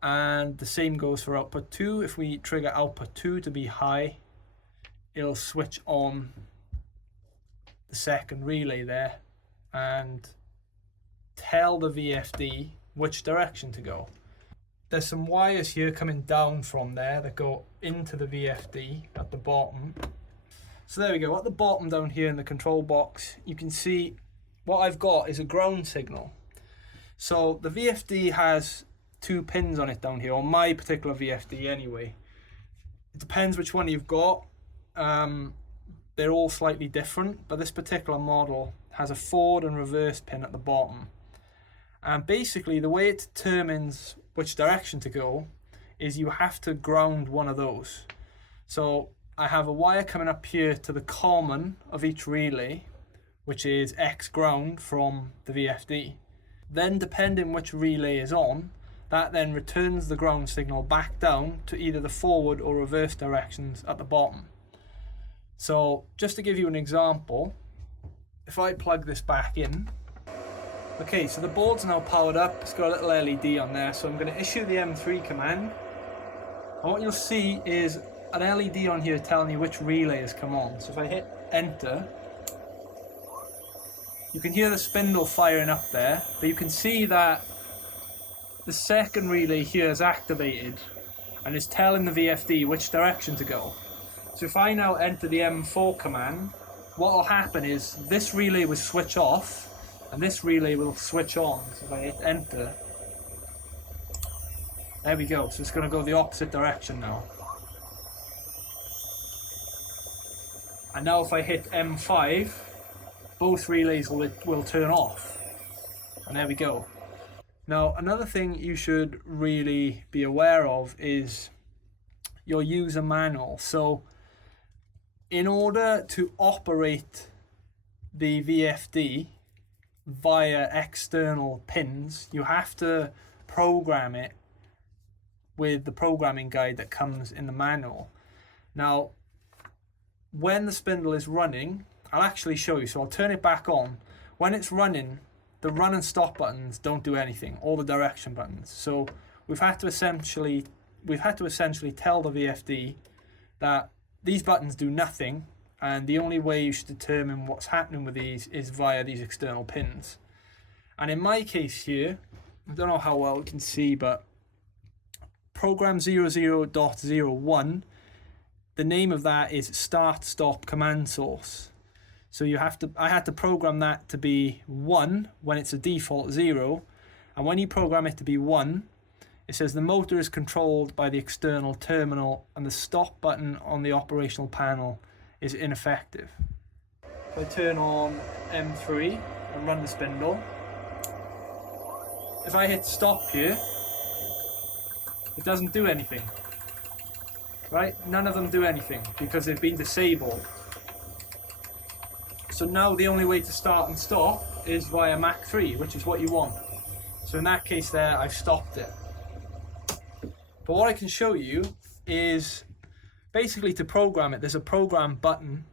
And the same goes for output 2. If we trigger output 2 to be high, it'll switch on the second relay there and tell the VFD which direction to go. There's some wires here coming down from there that go into the VFD at the bottom. So there we go, at the bottom down here in the control box, you can see what I've got is a ground signal. So the VFD has 2 pins on it down here, on my particular VFD anyway. It depends which one you've got. They're all slightly different, but this particular model has a forward and reverse pin at the bottom. And basically the way it determines which direction to go is you have to ground one of those. So I have a wire coming up here to the common of each relay, which is X ground from the VFD. Then depending which relay is on, that then returns the ground signal back down to either the forward or reverse directions at the bottom. So just to give you an example, if I plug this back in, okay, so the board's now powered up, it's got a little LED on there, so I'm going to issue the M3 command. And what you'll see is an LED on here telling you which relay has come on. So if I hit enter, you can hear the spindle firing up there, but you can see that the second relay here is activated and is telling the VFD which direction to go. So if I now enter the M4 command, what will happen is this relay will switch off and this relay will switch on. So if I hit enter, there we go, so it's going to go the opposite direction now. And now if I hit M5, both relays will turn off. And there we go. Now another thing you should really be aware of is your user manual. So in order to operate the VFD via external pins, you have to program it with the programming guide that comes in the manual. Now, when the spindle is running, I'll actually show you, so I'll turn it back on. When it's running, the run and stop buttons don't do anything, all the direction buttons. So we've had to essentially tell the VFD that these buttons do nothing, and the only way you should determine what's happening with these is via these external pins. And in my case here, I don't know how well you can see, but program 00.01, the name of that is start stop command source. So I had to program that to be 1 when it's a default 0, and when you program it to be 1, it says the motor is controlled by the external terminal and the stop button on the operational panel is ineffective. If I turn on M3 and run the spindle, if I hit stop here, it doesn't do anything. Right? None of them do anything because they've been disabled. So now the only way to start and stop is via Mach 3, which is what you want. So in that case there, I've stopped it. But what I can show you is basically to program it, there's a program button.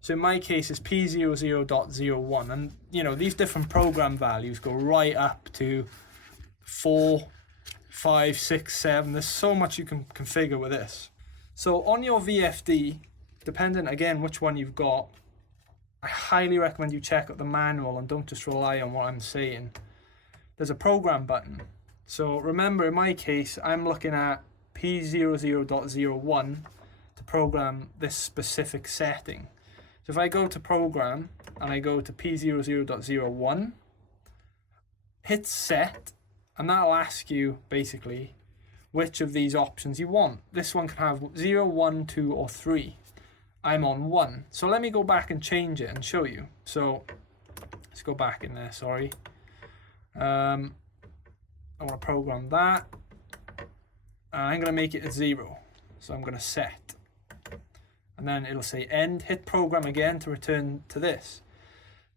So in my case it's P00.01, and you know, these different program values go right up to 4, 5, 6, 7. There's so much you can configure with this. So on your VFD, depending again which one you've got, I highly recommend you check out the manual and don't just rely on what I'm saying. There's a program button. So remember, in my case, I'm looking at P00.01 to program this specific setting. So if I go to program and I go to P00.01, hit set, and that'll ask you basically which of these options you want. This one can have 0, 1, 2, or 3. I'm on 1. So let me go back and change it and show you. So let's go back in there, sorry. I want to program that, and I'm going to make it a 0, so I'm going to set, and then it'll say end, hit program again to return to this.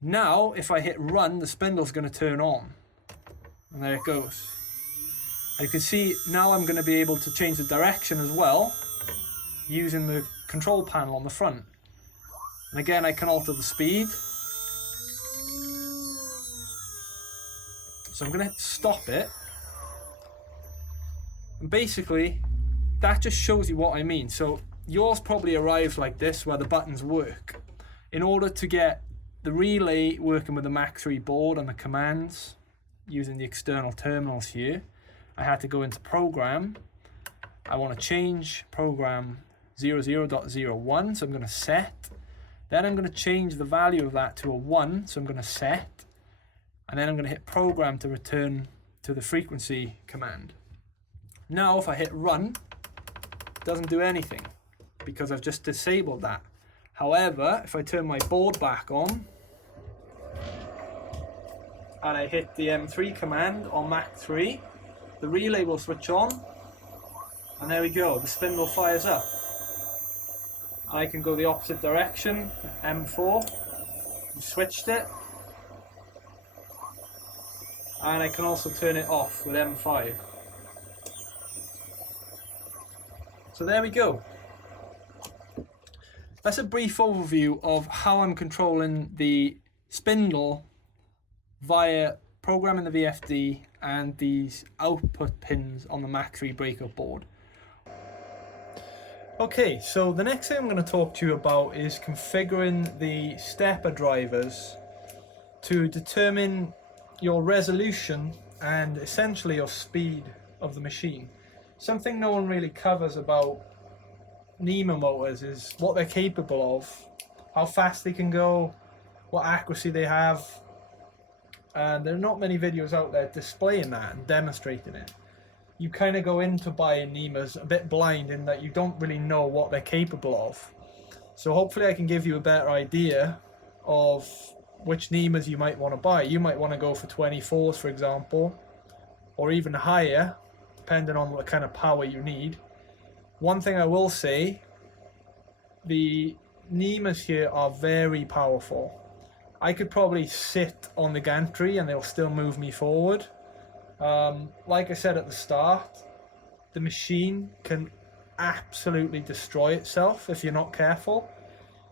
Now if I hit run, the spindle's going to turn on, and there it goes. And you can see now I'm going to be able to change the direction as well using the control panel on the front, and again I can alter the speed. So I'm going to stop it. And basically, that just shows you what I mean. So yours probably arrives like this, where the buttons work. In order to get the relay working with the Mach 3 board and the commands using the external terminals here, I had to go into program. I want to change program 00.01, so I'm going to set. Then I'm going to change the value of that to a 1, so I'm going to set, and then I'm going to hit program to return to the frequency command. Now if I hit run, it doesn't do anything because I've just disabled that. However, if I turn my board back on and I hit the M3 command on Mac 3, the relay will switch on, and there we go, the spindle fires up. I can go the opposite direction, M4, switched it, and I can also turn it off with M5. So there we go. That's a brief overview of how I'm controlling the spindle via programming the VFD and these output pins on the Mac 3 breakout board. Okay, so the next thing I'm going to talk to you about is configuring the stepper drivers to determine your resolution and essentially your speed of the machine. Something no one really covers about NEMA motors is what they're capable of, how fast they can go, what accuracy they have, and there are not many videos out there displaying that and demonstrating it. You kind of go into buying NEMAs a bit blind in that you don't really know what they're capable of. So hopefully I can give you a better idea of which NEMAs you might want to buy. You might want to go for 24s, for example, or even higher, depending on what kind of power you need. One thing I will say, the NEMAs here are very powerful. I could probably sit on the gantry and they'll still move me forward. Like I said at the start, the machine can absolutely destroy itself if you're not careful.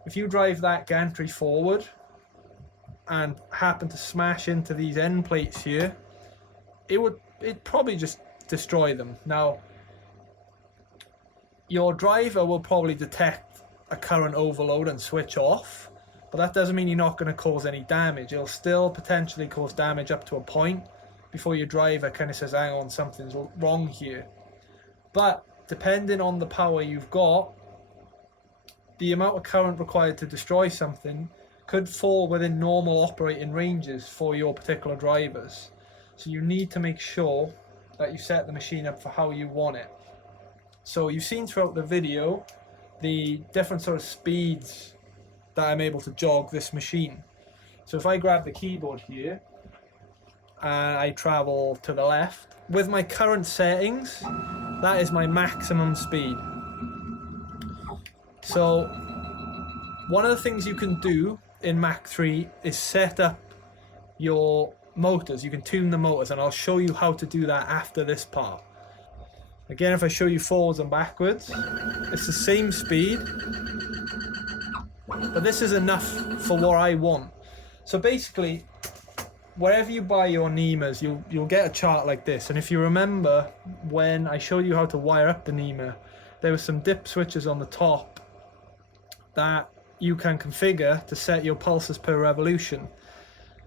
If you drive that gantry forward and happen to smash into these end plates here, it'd probably just destroy them. Now, your driver will probably detect a current overload and switch off, but that doesn't mean you're not going to cause any damage. It'll still potentially cause damage up to a point before your driver kind of says, hang on, something's wrong here. But depending on the power you've got, the amount of current required to destroy something could fall within normal operating ranges for your particular drivers. So you need to make sure that you set the machine up for how you want it. So you've seen throughout the video the different sort of speeds that I'm able to jog this machine. So if I grab the keyboard here and I travel to the left, with my current settings, that is my maximum speed. So one of the things you can do in Mac 3 is set up your motors. You can tune the motors, and I'll show you how to do that after this part. Again, if I show you forwards and backwards, it's the same speed, but this is enough for what I want. So basically, wherever you buy your NEMAs, you'll get a chart like this. And if you remember when I showed you how to wire up the NEMA, there were some dip switches on the top that you can configure to set your pulses per revolution.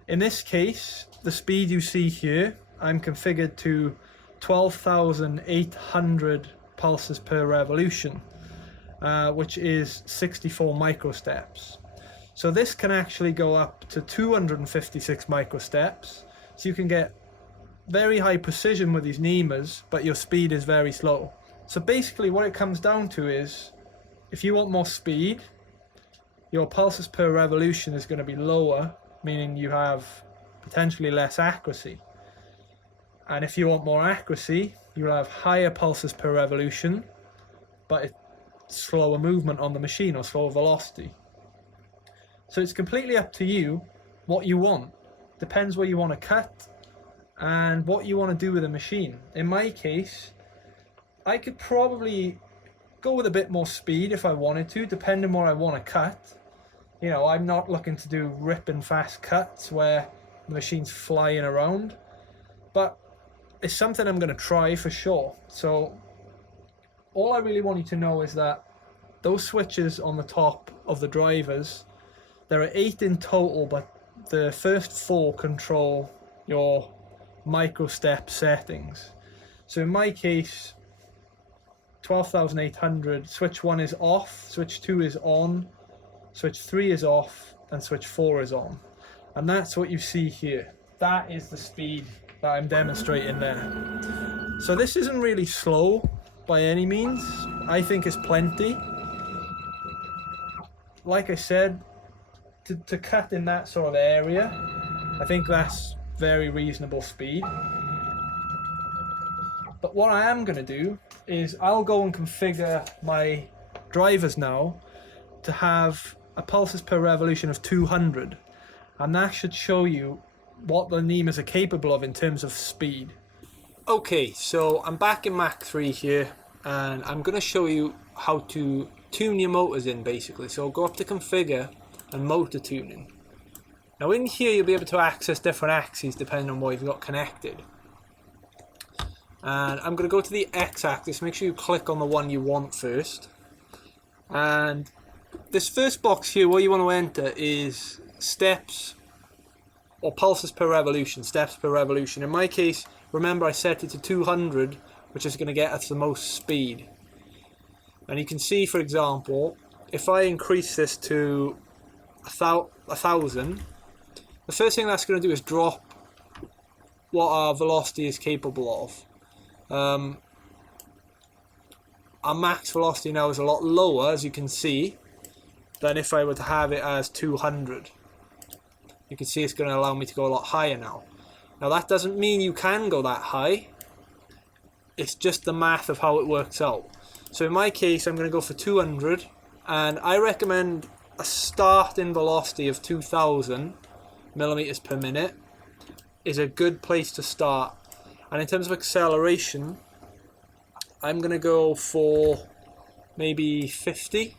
In this case, the speed you see here, I'm configured to 12,800 pulses per revolution, which is 64 microsteps. So this can actually go up to 256 microsteps, so you can get very high precision with these NEMAs, but your speed is very slow. So basically what it comes down to is, if you want more speed, your pulses per revolution is going to be lower, meaning you have potentially less accuracy. And if you want more accuracy, you'll have higher pulses per revolution, but it's slower movement on the machine or slower velocity. So it's completely up to you what you want. Depends where you want to cut and what you want to do with the machine. In my case, I could probably go with a bit more speed if I wanted to, depending where I want to cut. You know, I'm not looking to do ripping fast cuts where the machine's flying around, but it's something I'm going to try for sure. So all I really want you to know is that those switches on the top of the drivers, there are 8 in total, but the first 4 control your microstep settings. So in my case, 12,800, switch 1 is off, switch 2 is on, switch 3 is off, and switch 4 is on. And that's what you see here. That is the speed that I'm demonstrating there. So this isn't really slow by any means. I think it's plenty. Like I said, to cut in that sort of area, I think that's very reasonable speed. But what I am going to do is I'll go and configure my drivers now to have a pulses per revolution of 200, and that should show you what the NEMAs are capable of in terms of speed. Okay, so I'm back in Mach 3 here, and I'm going to show you how to tune your motors in basically. So I'll go up to configure and motor tuning. Now in here you'll be able to access different axes depending on what you've got connected. And I'm going to go to the X-axis. Make sure you click on the one you want first. And this first box here, what you want to enter is steps or pulses per revolution, steps per revolution. In my case, remember I set it to 200, which is going to get us the most speed. And you can see, for example, if I increase this to 1,000, the first thing that's going to do is drop what our velocity is capable of. Our max velocity now is a lot lower, as you can see, than if I were to have it as 200. You can see it's going to allow me to go a lot higher now. Now that doesn't mean you can go that high. It's just the math of how it works out. So in my case, I'm going to go for 200, and I recommend a starting velocity of 2,000 millimeters per minute is a good place to start. And in terms of acceleration, I'm going to go for maybe 50.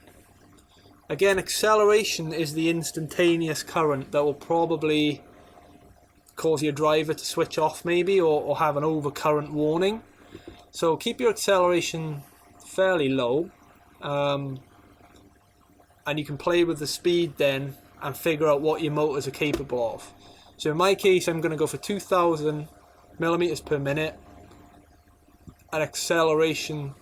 Again, acceleration is the instantaneous current that will probably cause your driver to switch off maybe, or have an overcurrent warning. So keep your acceleration fairly low, and you can play with the speed then and figure out what your motors are capable of. So in my case, I'm going to go for 2,000 millimeters per minute, an acceleration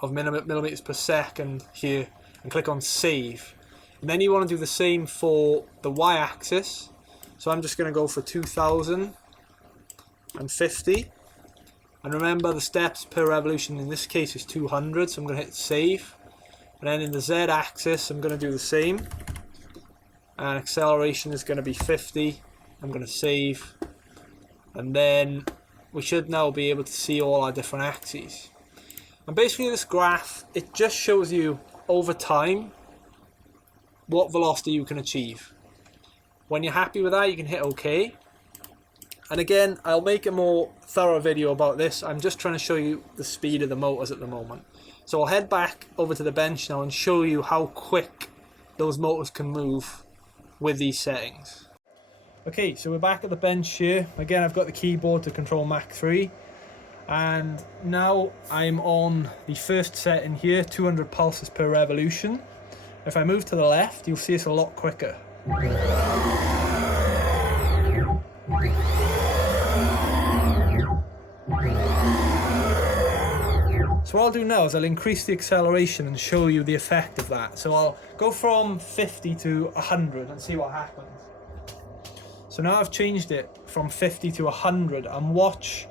of millimeters per second here, and click on save. And then you want to do the same for the y-axis. So I'm just going to go for 2,050. And remember, the steps per revolution in this case is 200, so I'm going to hit save. And then in the z-axis, I'm going to do the same. And acceleration is going to be 50. I'm going to save. And then we should now be able to see all our different axes. And basically this graph, it just shows you over time what velocity you can achieve. When you're happy with that, you can hit OK. And again, I'll make a more thorough video about this. I'm just trying to show you the speed of the motors at the moment. So I'll head back over to the bench now and show you how quick those motors can move with these settings. Okay, so we're back at the bench here. Again, I've got the keyboard to control Mach 3. And now I'm on the first setting here, 200 pulses per revolution. If I move to the left, you'll see it's a lot quicker. So what I'll do now is I'll increase the acceleration and show you the effect of that. So I'll go from 50 to 100 and see what happens. So now I've changed it from 50 to 100 and watch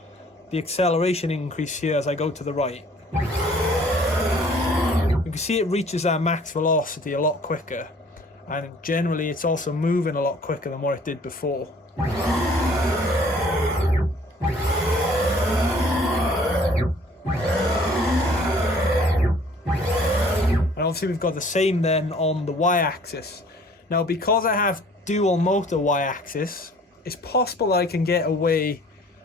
the acceleration increase here as I go to the right. You can see it reaches our max velocity a lot quicker, and generally it's also moving a lot quicker than what it did before. And obviously we've got the same then on the y-axis. Now because I have dual motor y-axis, it's possible that I can get away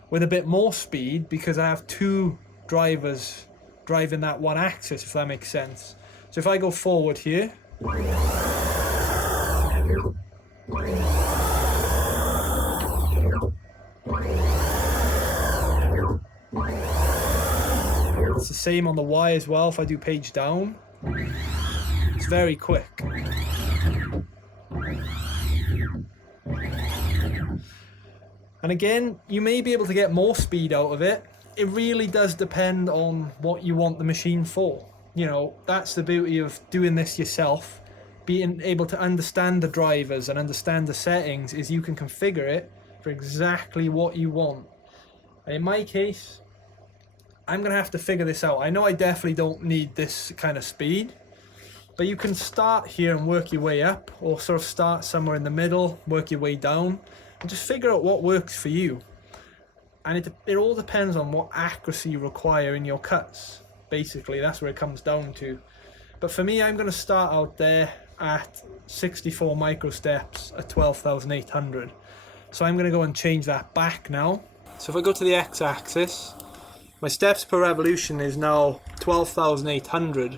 with a bit more speed because I have two drivers driving that one axis, if that makes sense. So if I go forward here, it's the same on the Y as well. If I do page down, it's very quick. And again, you may be able to get more speed out of it. It really does depend on what you want the machine for. You know, that's the beauty of doing this yourself, being able to understand the drivers and understand the settings is you can configure it for exactly what you want. And in my case, I'm going to have to figure this out. I know I definitely don't need this kind of speed, but you can start here and work your way up, or sort of start somewhere in the middle, work your way down, and just figure out what works for you. And it all depends on what accuracy you require in your cuts. Basically, that's where it comes down to. But for me, I'm going to start out there at 64 microsteps at 12,800. So I'm going to go and change that back now. So if I go to the x-axis, my steps per revolution is now 12,800.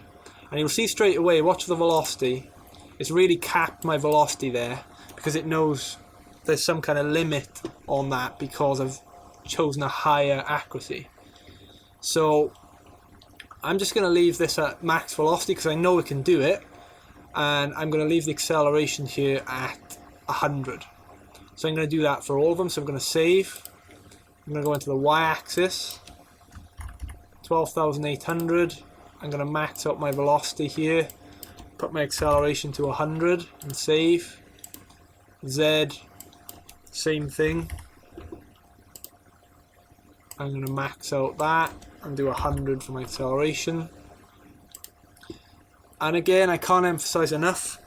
And you'll see straight away, watch the velocity. It's really capped my velocity there because it knows there's some kind of limit on that because I've chosen a higher accuracy. So I'm just going to leave this at max velocity because I know it can do it, and I'm going to leave the acceleration here at 100. So I'm going to do that for all of them. So I'm going to save. I'm going to go into the y-axis, 12,800. I'm going to max out my velocity here, put my acceleration to 100 and save. Z, same thing. I'm going to max out that and do 100 for my acceleration. And again, I can't emphasize enough,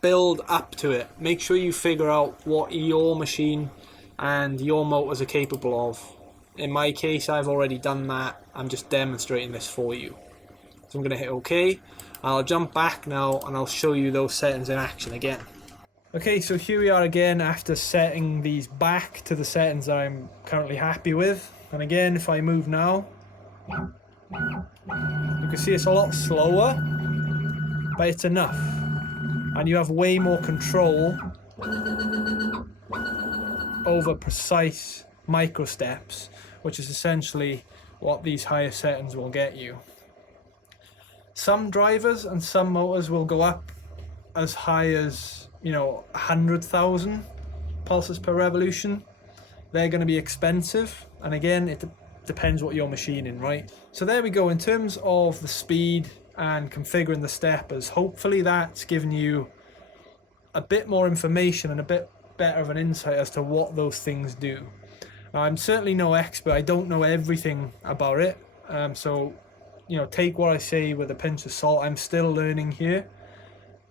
build up to it. Make sure you figure out what your machine and your motors are capable of. In my case, I've already done that. I'm just demonstrating this for you. So I'm going to hit OK. I'll jump back now and I'll show you those settings in action again. Okay, so here we are again after setting these back to the settings that I'm currently happy with. And again, if I move now, you can see it's a lot slower, but it's enough. And you have way more control over precise microsteps, which is essentially what these higher settings will get you. Some drivers and some motors will go up as high as, 100,000 pulses per revolution. They're going to be expensive, and again, it depends what you're machining, right? So there we go. In terms of the speed and configuring the steppers, hopefully that's given you a bit more information and a bit better of an insight as to what those things do. Now, I'm certainly no expert. I don't know everything about it, so take what I say with a pinch of salt. I'm still learning here.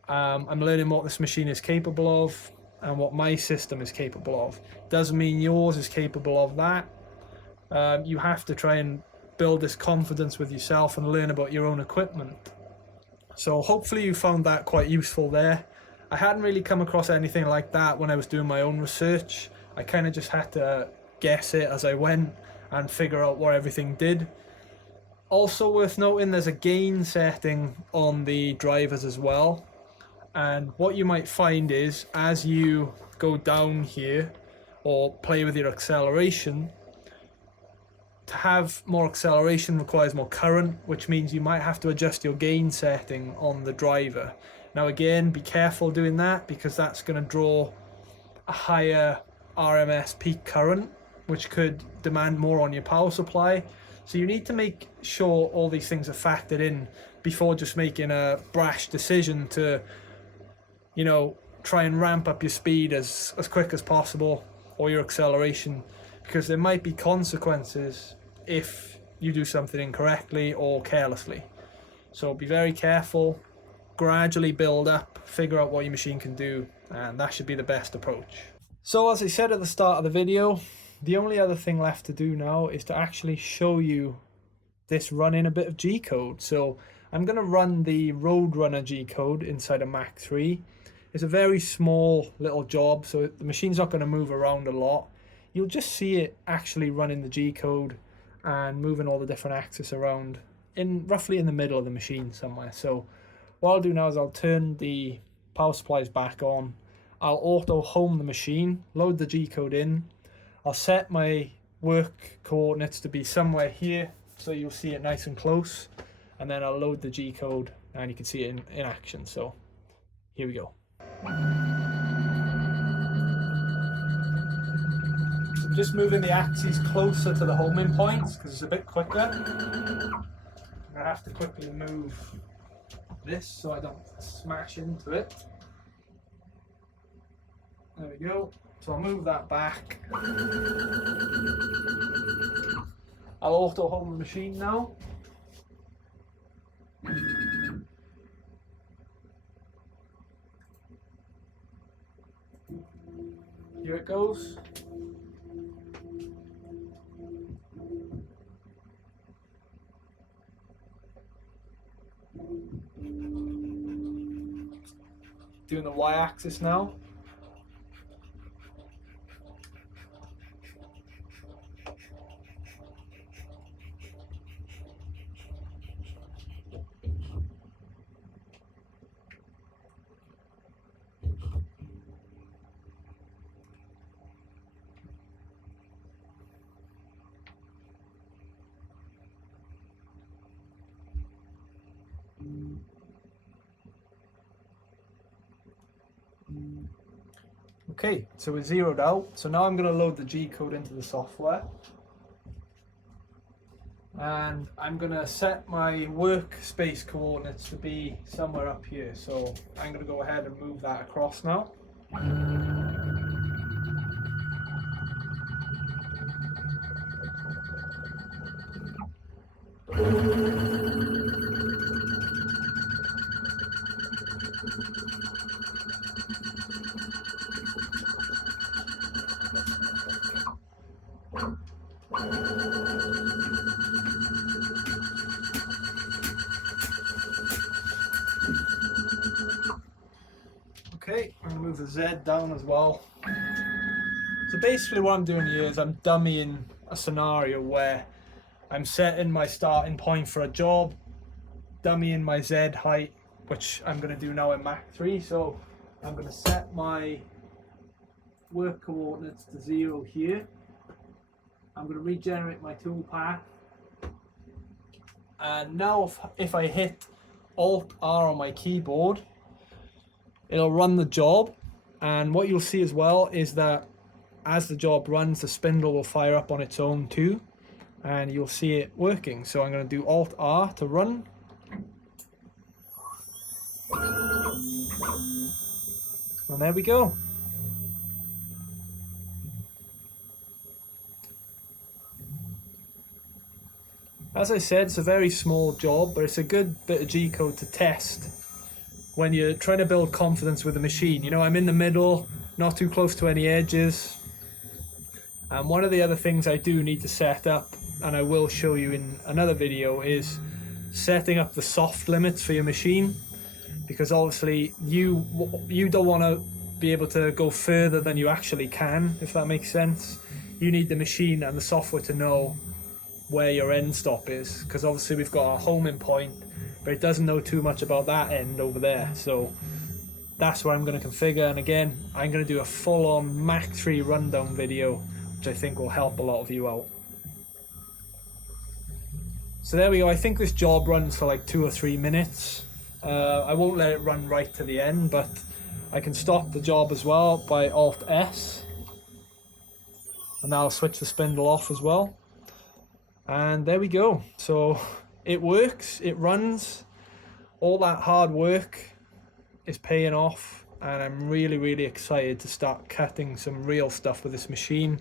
I'm learning what this machine is capable of and what my system is capable of. Doesn't mean yours is capable of that. You have to try and build this confidence with yourself and learn about your own equipment. So hopefully you found that quite useful there. I hadn't really come across anything like that when I was doing my own research. I kind of just had to guess it as I went and figure out what everything did. Also worth noting, there's a gain setting on the drivers as well. And what you might find is, as you go down here or play with your acceleration, to have more acceleration requires more current, which means you might have to adjust your gain setting on the driver. Now again, be careful doing that because that's going to draw a higher RMS peak current, which could demand more on your power supply. So you need to make sure all these things are factored in before just making a brash decision to try and ramp up your speed as quick as possible, or your acceleration, because there might be consequences if you do something incorrectly or carelessly. So be very careful, gradually build up, figure out what your machine can do, and that should be the best approach. So as I said at the start of the video, the only other thing left to do now is to actually show you this running a bit of G-code. So I'm going to run the Roadrunner G-code inside a Mac 3. It's a very small little job, so the machine's not going to move around a lot. You'll just see it actually running the G-code and moving all the different axes around roughly in the middle of the machine somewhere. So what I'll do now is I'll turn the power supplies back on. I'll auto home the machine, load the G-code in. I'll set my work coordinates to be somewhere here, so you'll see it nice and close. And then I'll load the G-code and you can see it in action. So here we go. So I'm just moving the axes closer to the homing points because it's a bit quicker. I'm going to have to quickly move this so I don't smash into it. There we go. So I'll move that back. I'll auto home the machine now. Here it goes. Doing the y-axis now. Okay, so we're zeroed out. So now I'm going to load the G-code into the software. And I'm going to set my workspace coordinates to be somewhere up here. So I'm going to go ahead and move that across now. Okay, I'm going to move the Z down as well. So basically what I'm doing here is I'm dummying a scenario where I'm setting my starting point for a job, dummying my Z height, which I'm going to do now in Mach 3. So I'm going to set my work coordinates to 0 here. I'm going to regenerate my toolpath. And now if I hit Alt-R on my keyboard, it'll run the job. And what you'll see as well is that as the job runs, the spindle will fire up on its own too. And you'll see it working. So I'm going to do Alt-R to run. And there we go. As I said, it's a very small job, but it's a good bit of G-code to test when you're trying to build confidence with the machine. You know, I'm in the middle, not too close to any edges. And one of the other things I do need to set up, and I will show you in another video, is setting up the soft limits for your machine. Because obviously you don't want to be able to go further than you actually can, if that makes sense. You need the machine and the software to know where your end stop is, because obviously we've got our homing point, but it doesn't know too much about that end over there. So that's where I'm going to configure. And again, I'm going to do a full-on Mach 3 rundown video, which I think will help a lot of you out. So there we go. I think this job runs for like 2 or 3 minutes. I won't let it run right to the end, but I can stop the job as well by Alt-S, and now I'll switch the spindle off as well. And there we go. So it works, it runs. All that hard work is paying off, and I'm really excited to start cutting some real stuff with this machine.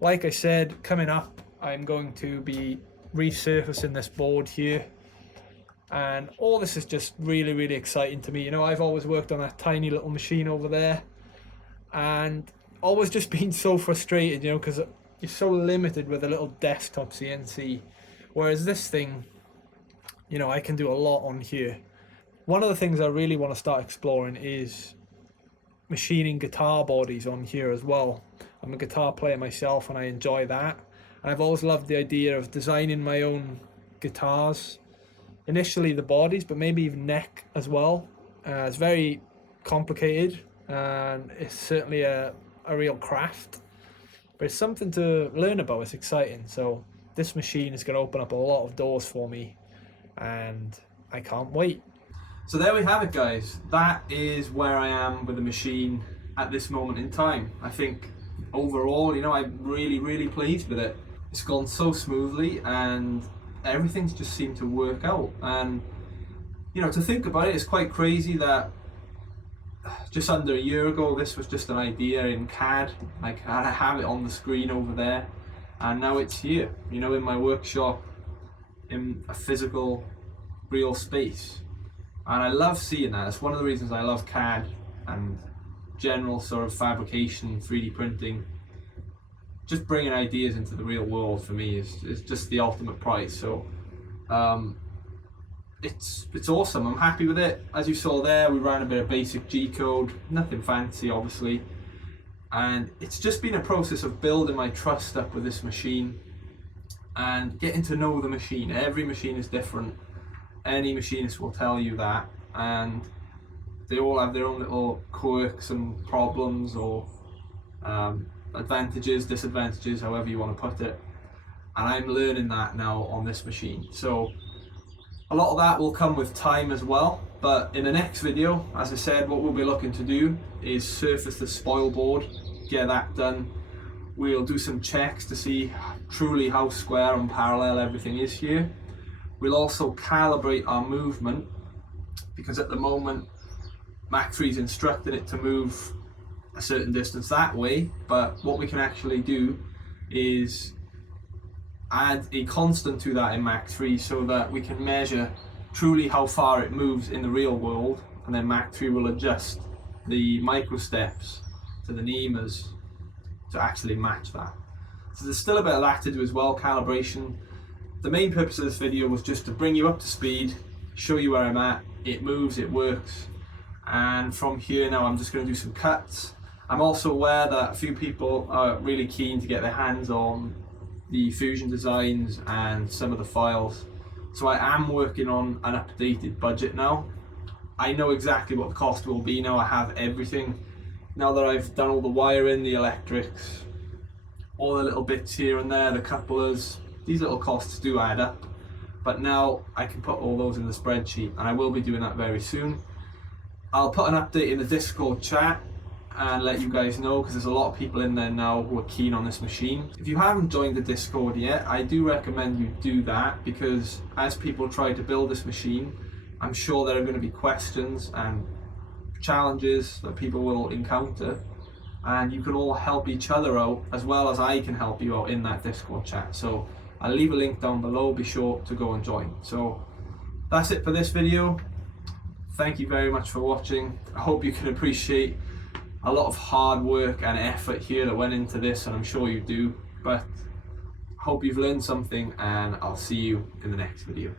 Like I said, coming up I'm going to be resurfacing this board here, and all this is just really exciting to me. You know, I've always worked on that tiny little machine over there and always just been so frustrated, you know, because you're so limited with a little desktop CNC, whereas this thing, you know, I can do a lot on here. One of the things I really want to start exploring is machining guitar bodies on here as well. I'm a guitar player myself and I enjoy that. And I've always loved the idea of designing my own guitars. Initially the bodies, but maybe even neck as well. It's very complicated and it's certainly a real craft. But it's something to learn about, it's exciting. So this machine is going to open up a lot of doors for me and I can't wait. So there we have it, guys. That is where I am with the machine at this moment in time. I think overall, you know, I'm really pleased with it. It's gone so smoothly and everything's just seemed to work out. And you know, to think about it, it's quite crazy that just under a year ago this was just an idea in CAD. Like, I have it on the screen over there, and now it's here, you know, in my workshop, in a physical, real space. And I love seeing that. It's one of the reasons I love CAD and general sort of fabrication, 3D printing. Just bringing ideas into the real world for me is just the ultimate prize. So it's awesome. I'm happy with it. As you saw there, we ran a bit of basic G-code, nothing fancy obviously, and it's just been a process of building my trust up with this machine and getting to know the machine. Every machine is different. Any machinist will tell you that, and they all have their own little quirks and problems, or advantages, disadvantages, however you want to put it. And I'm learning that now on this machine. So a lot of that will come with time as well, but in the next video, as I said, what we'll be looking to do is surface the spoil board, get that done. We'll do some checks to see truly how square and parallel everything is here. We'll also calibrate our movement, because at the moment Mach 3 is instructing it to move a certain distance that way, but what we can actually do is add a constant to that in Mach 3 so that we can measure truly how far it moves in the real world, and then Mach 3 will adjust the micro steps to the NEMAs to actually match that. So there's still a bit of that to do as well, calibration. The main purpose of this video was just to bring you up to speed, show you where I'm at. It moves, it works, and from here now I'm just going to do some cuts. I'm also aware that a few people are really keen to get their hands on the Fusion designs and some of the files, so I am working on an updated budget now. I know exactly what the cost will be now. I have everything now that I've done all the wiring, the electrics, all the little bits here and there, the couplers. These little costs do add up, but now I can put all those in the spreadsheet, and I will be doing that very soon. I'll put an update in the Discord chat and let you guys know, because there's a lot of people in there now who are keen on this machine. If you haven't joined the Discord yet, I do recommend you do that, because as people try to build this machine, I'm sure there are going to be questions and challenges that people will encounter, and you can all help each other out as well as I can help you out in that Discord chat. So I'll leave a link down below, be sure to go and join. So that's it for this video. Thank you very much for watching. I hope you can appreciate a lot of hard work and effort here that went into this, and I'm sure you do, but I hope you've learned something, and I'll see you in the next video.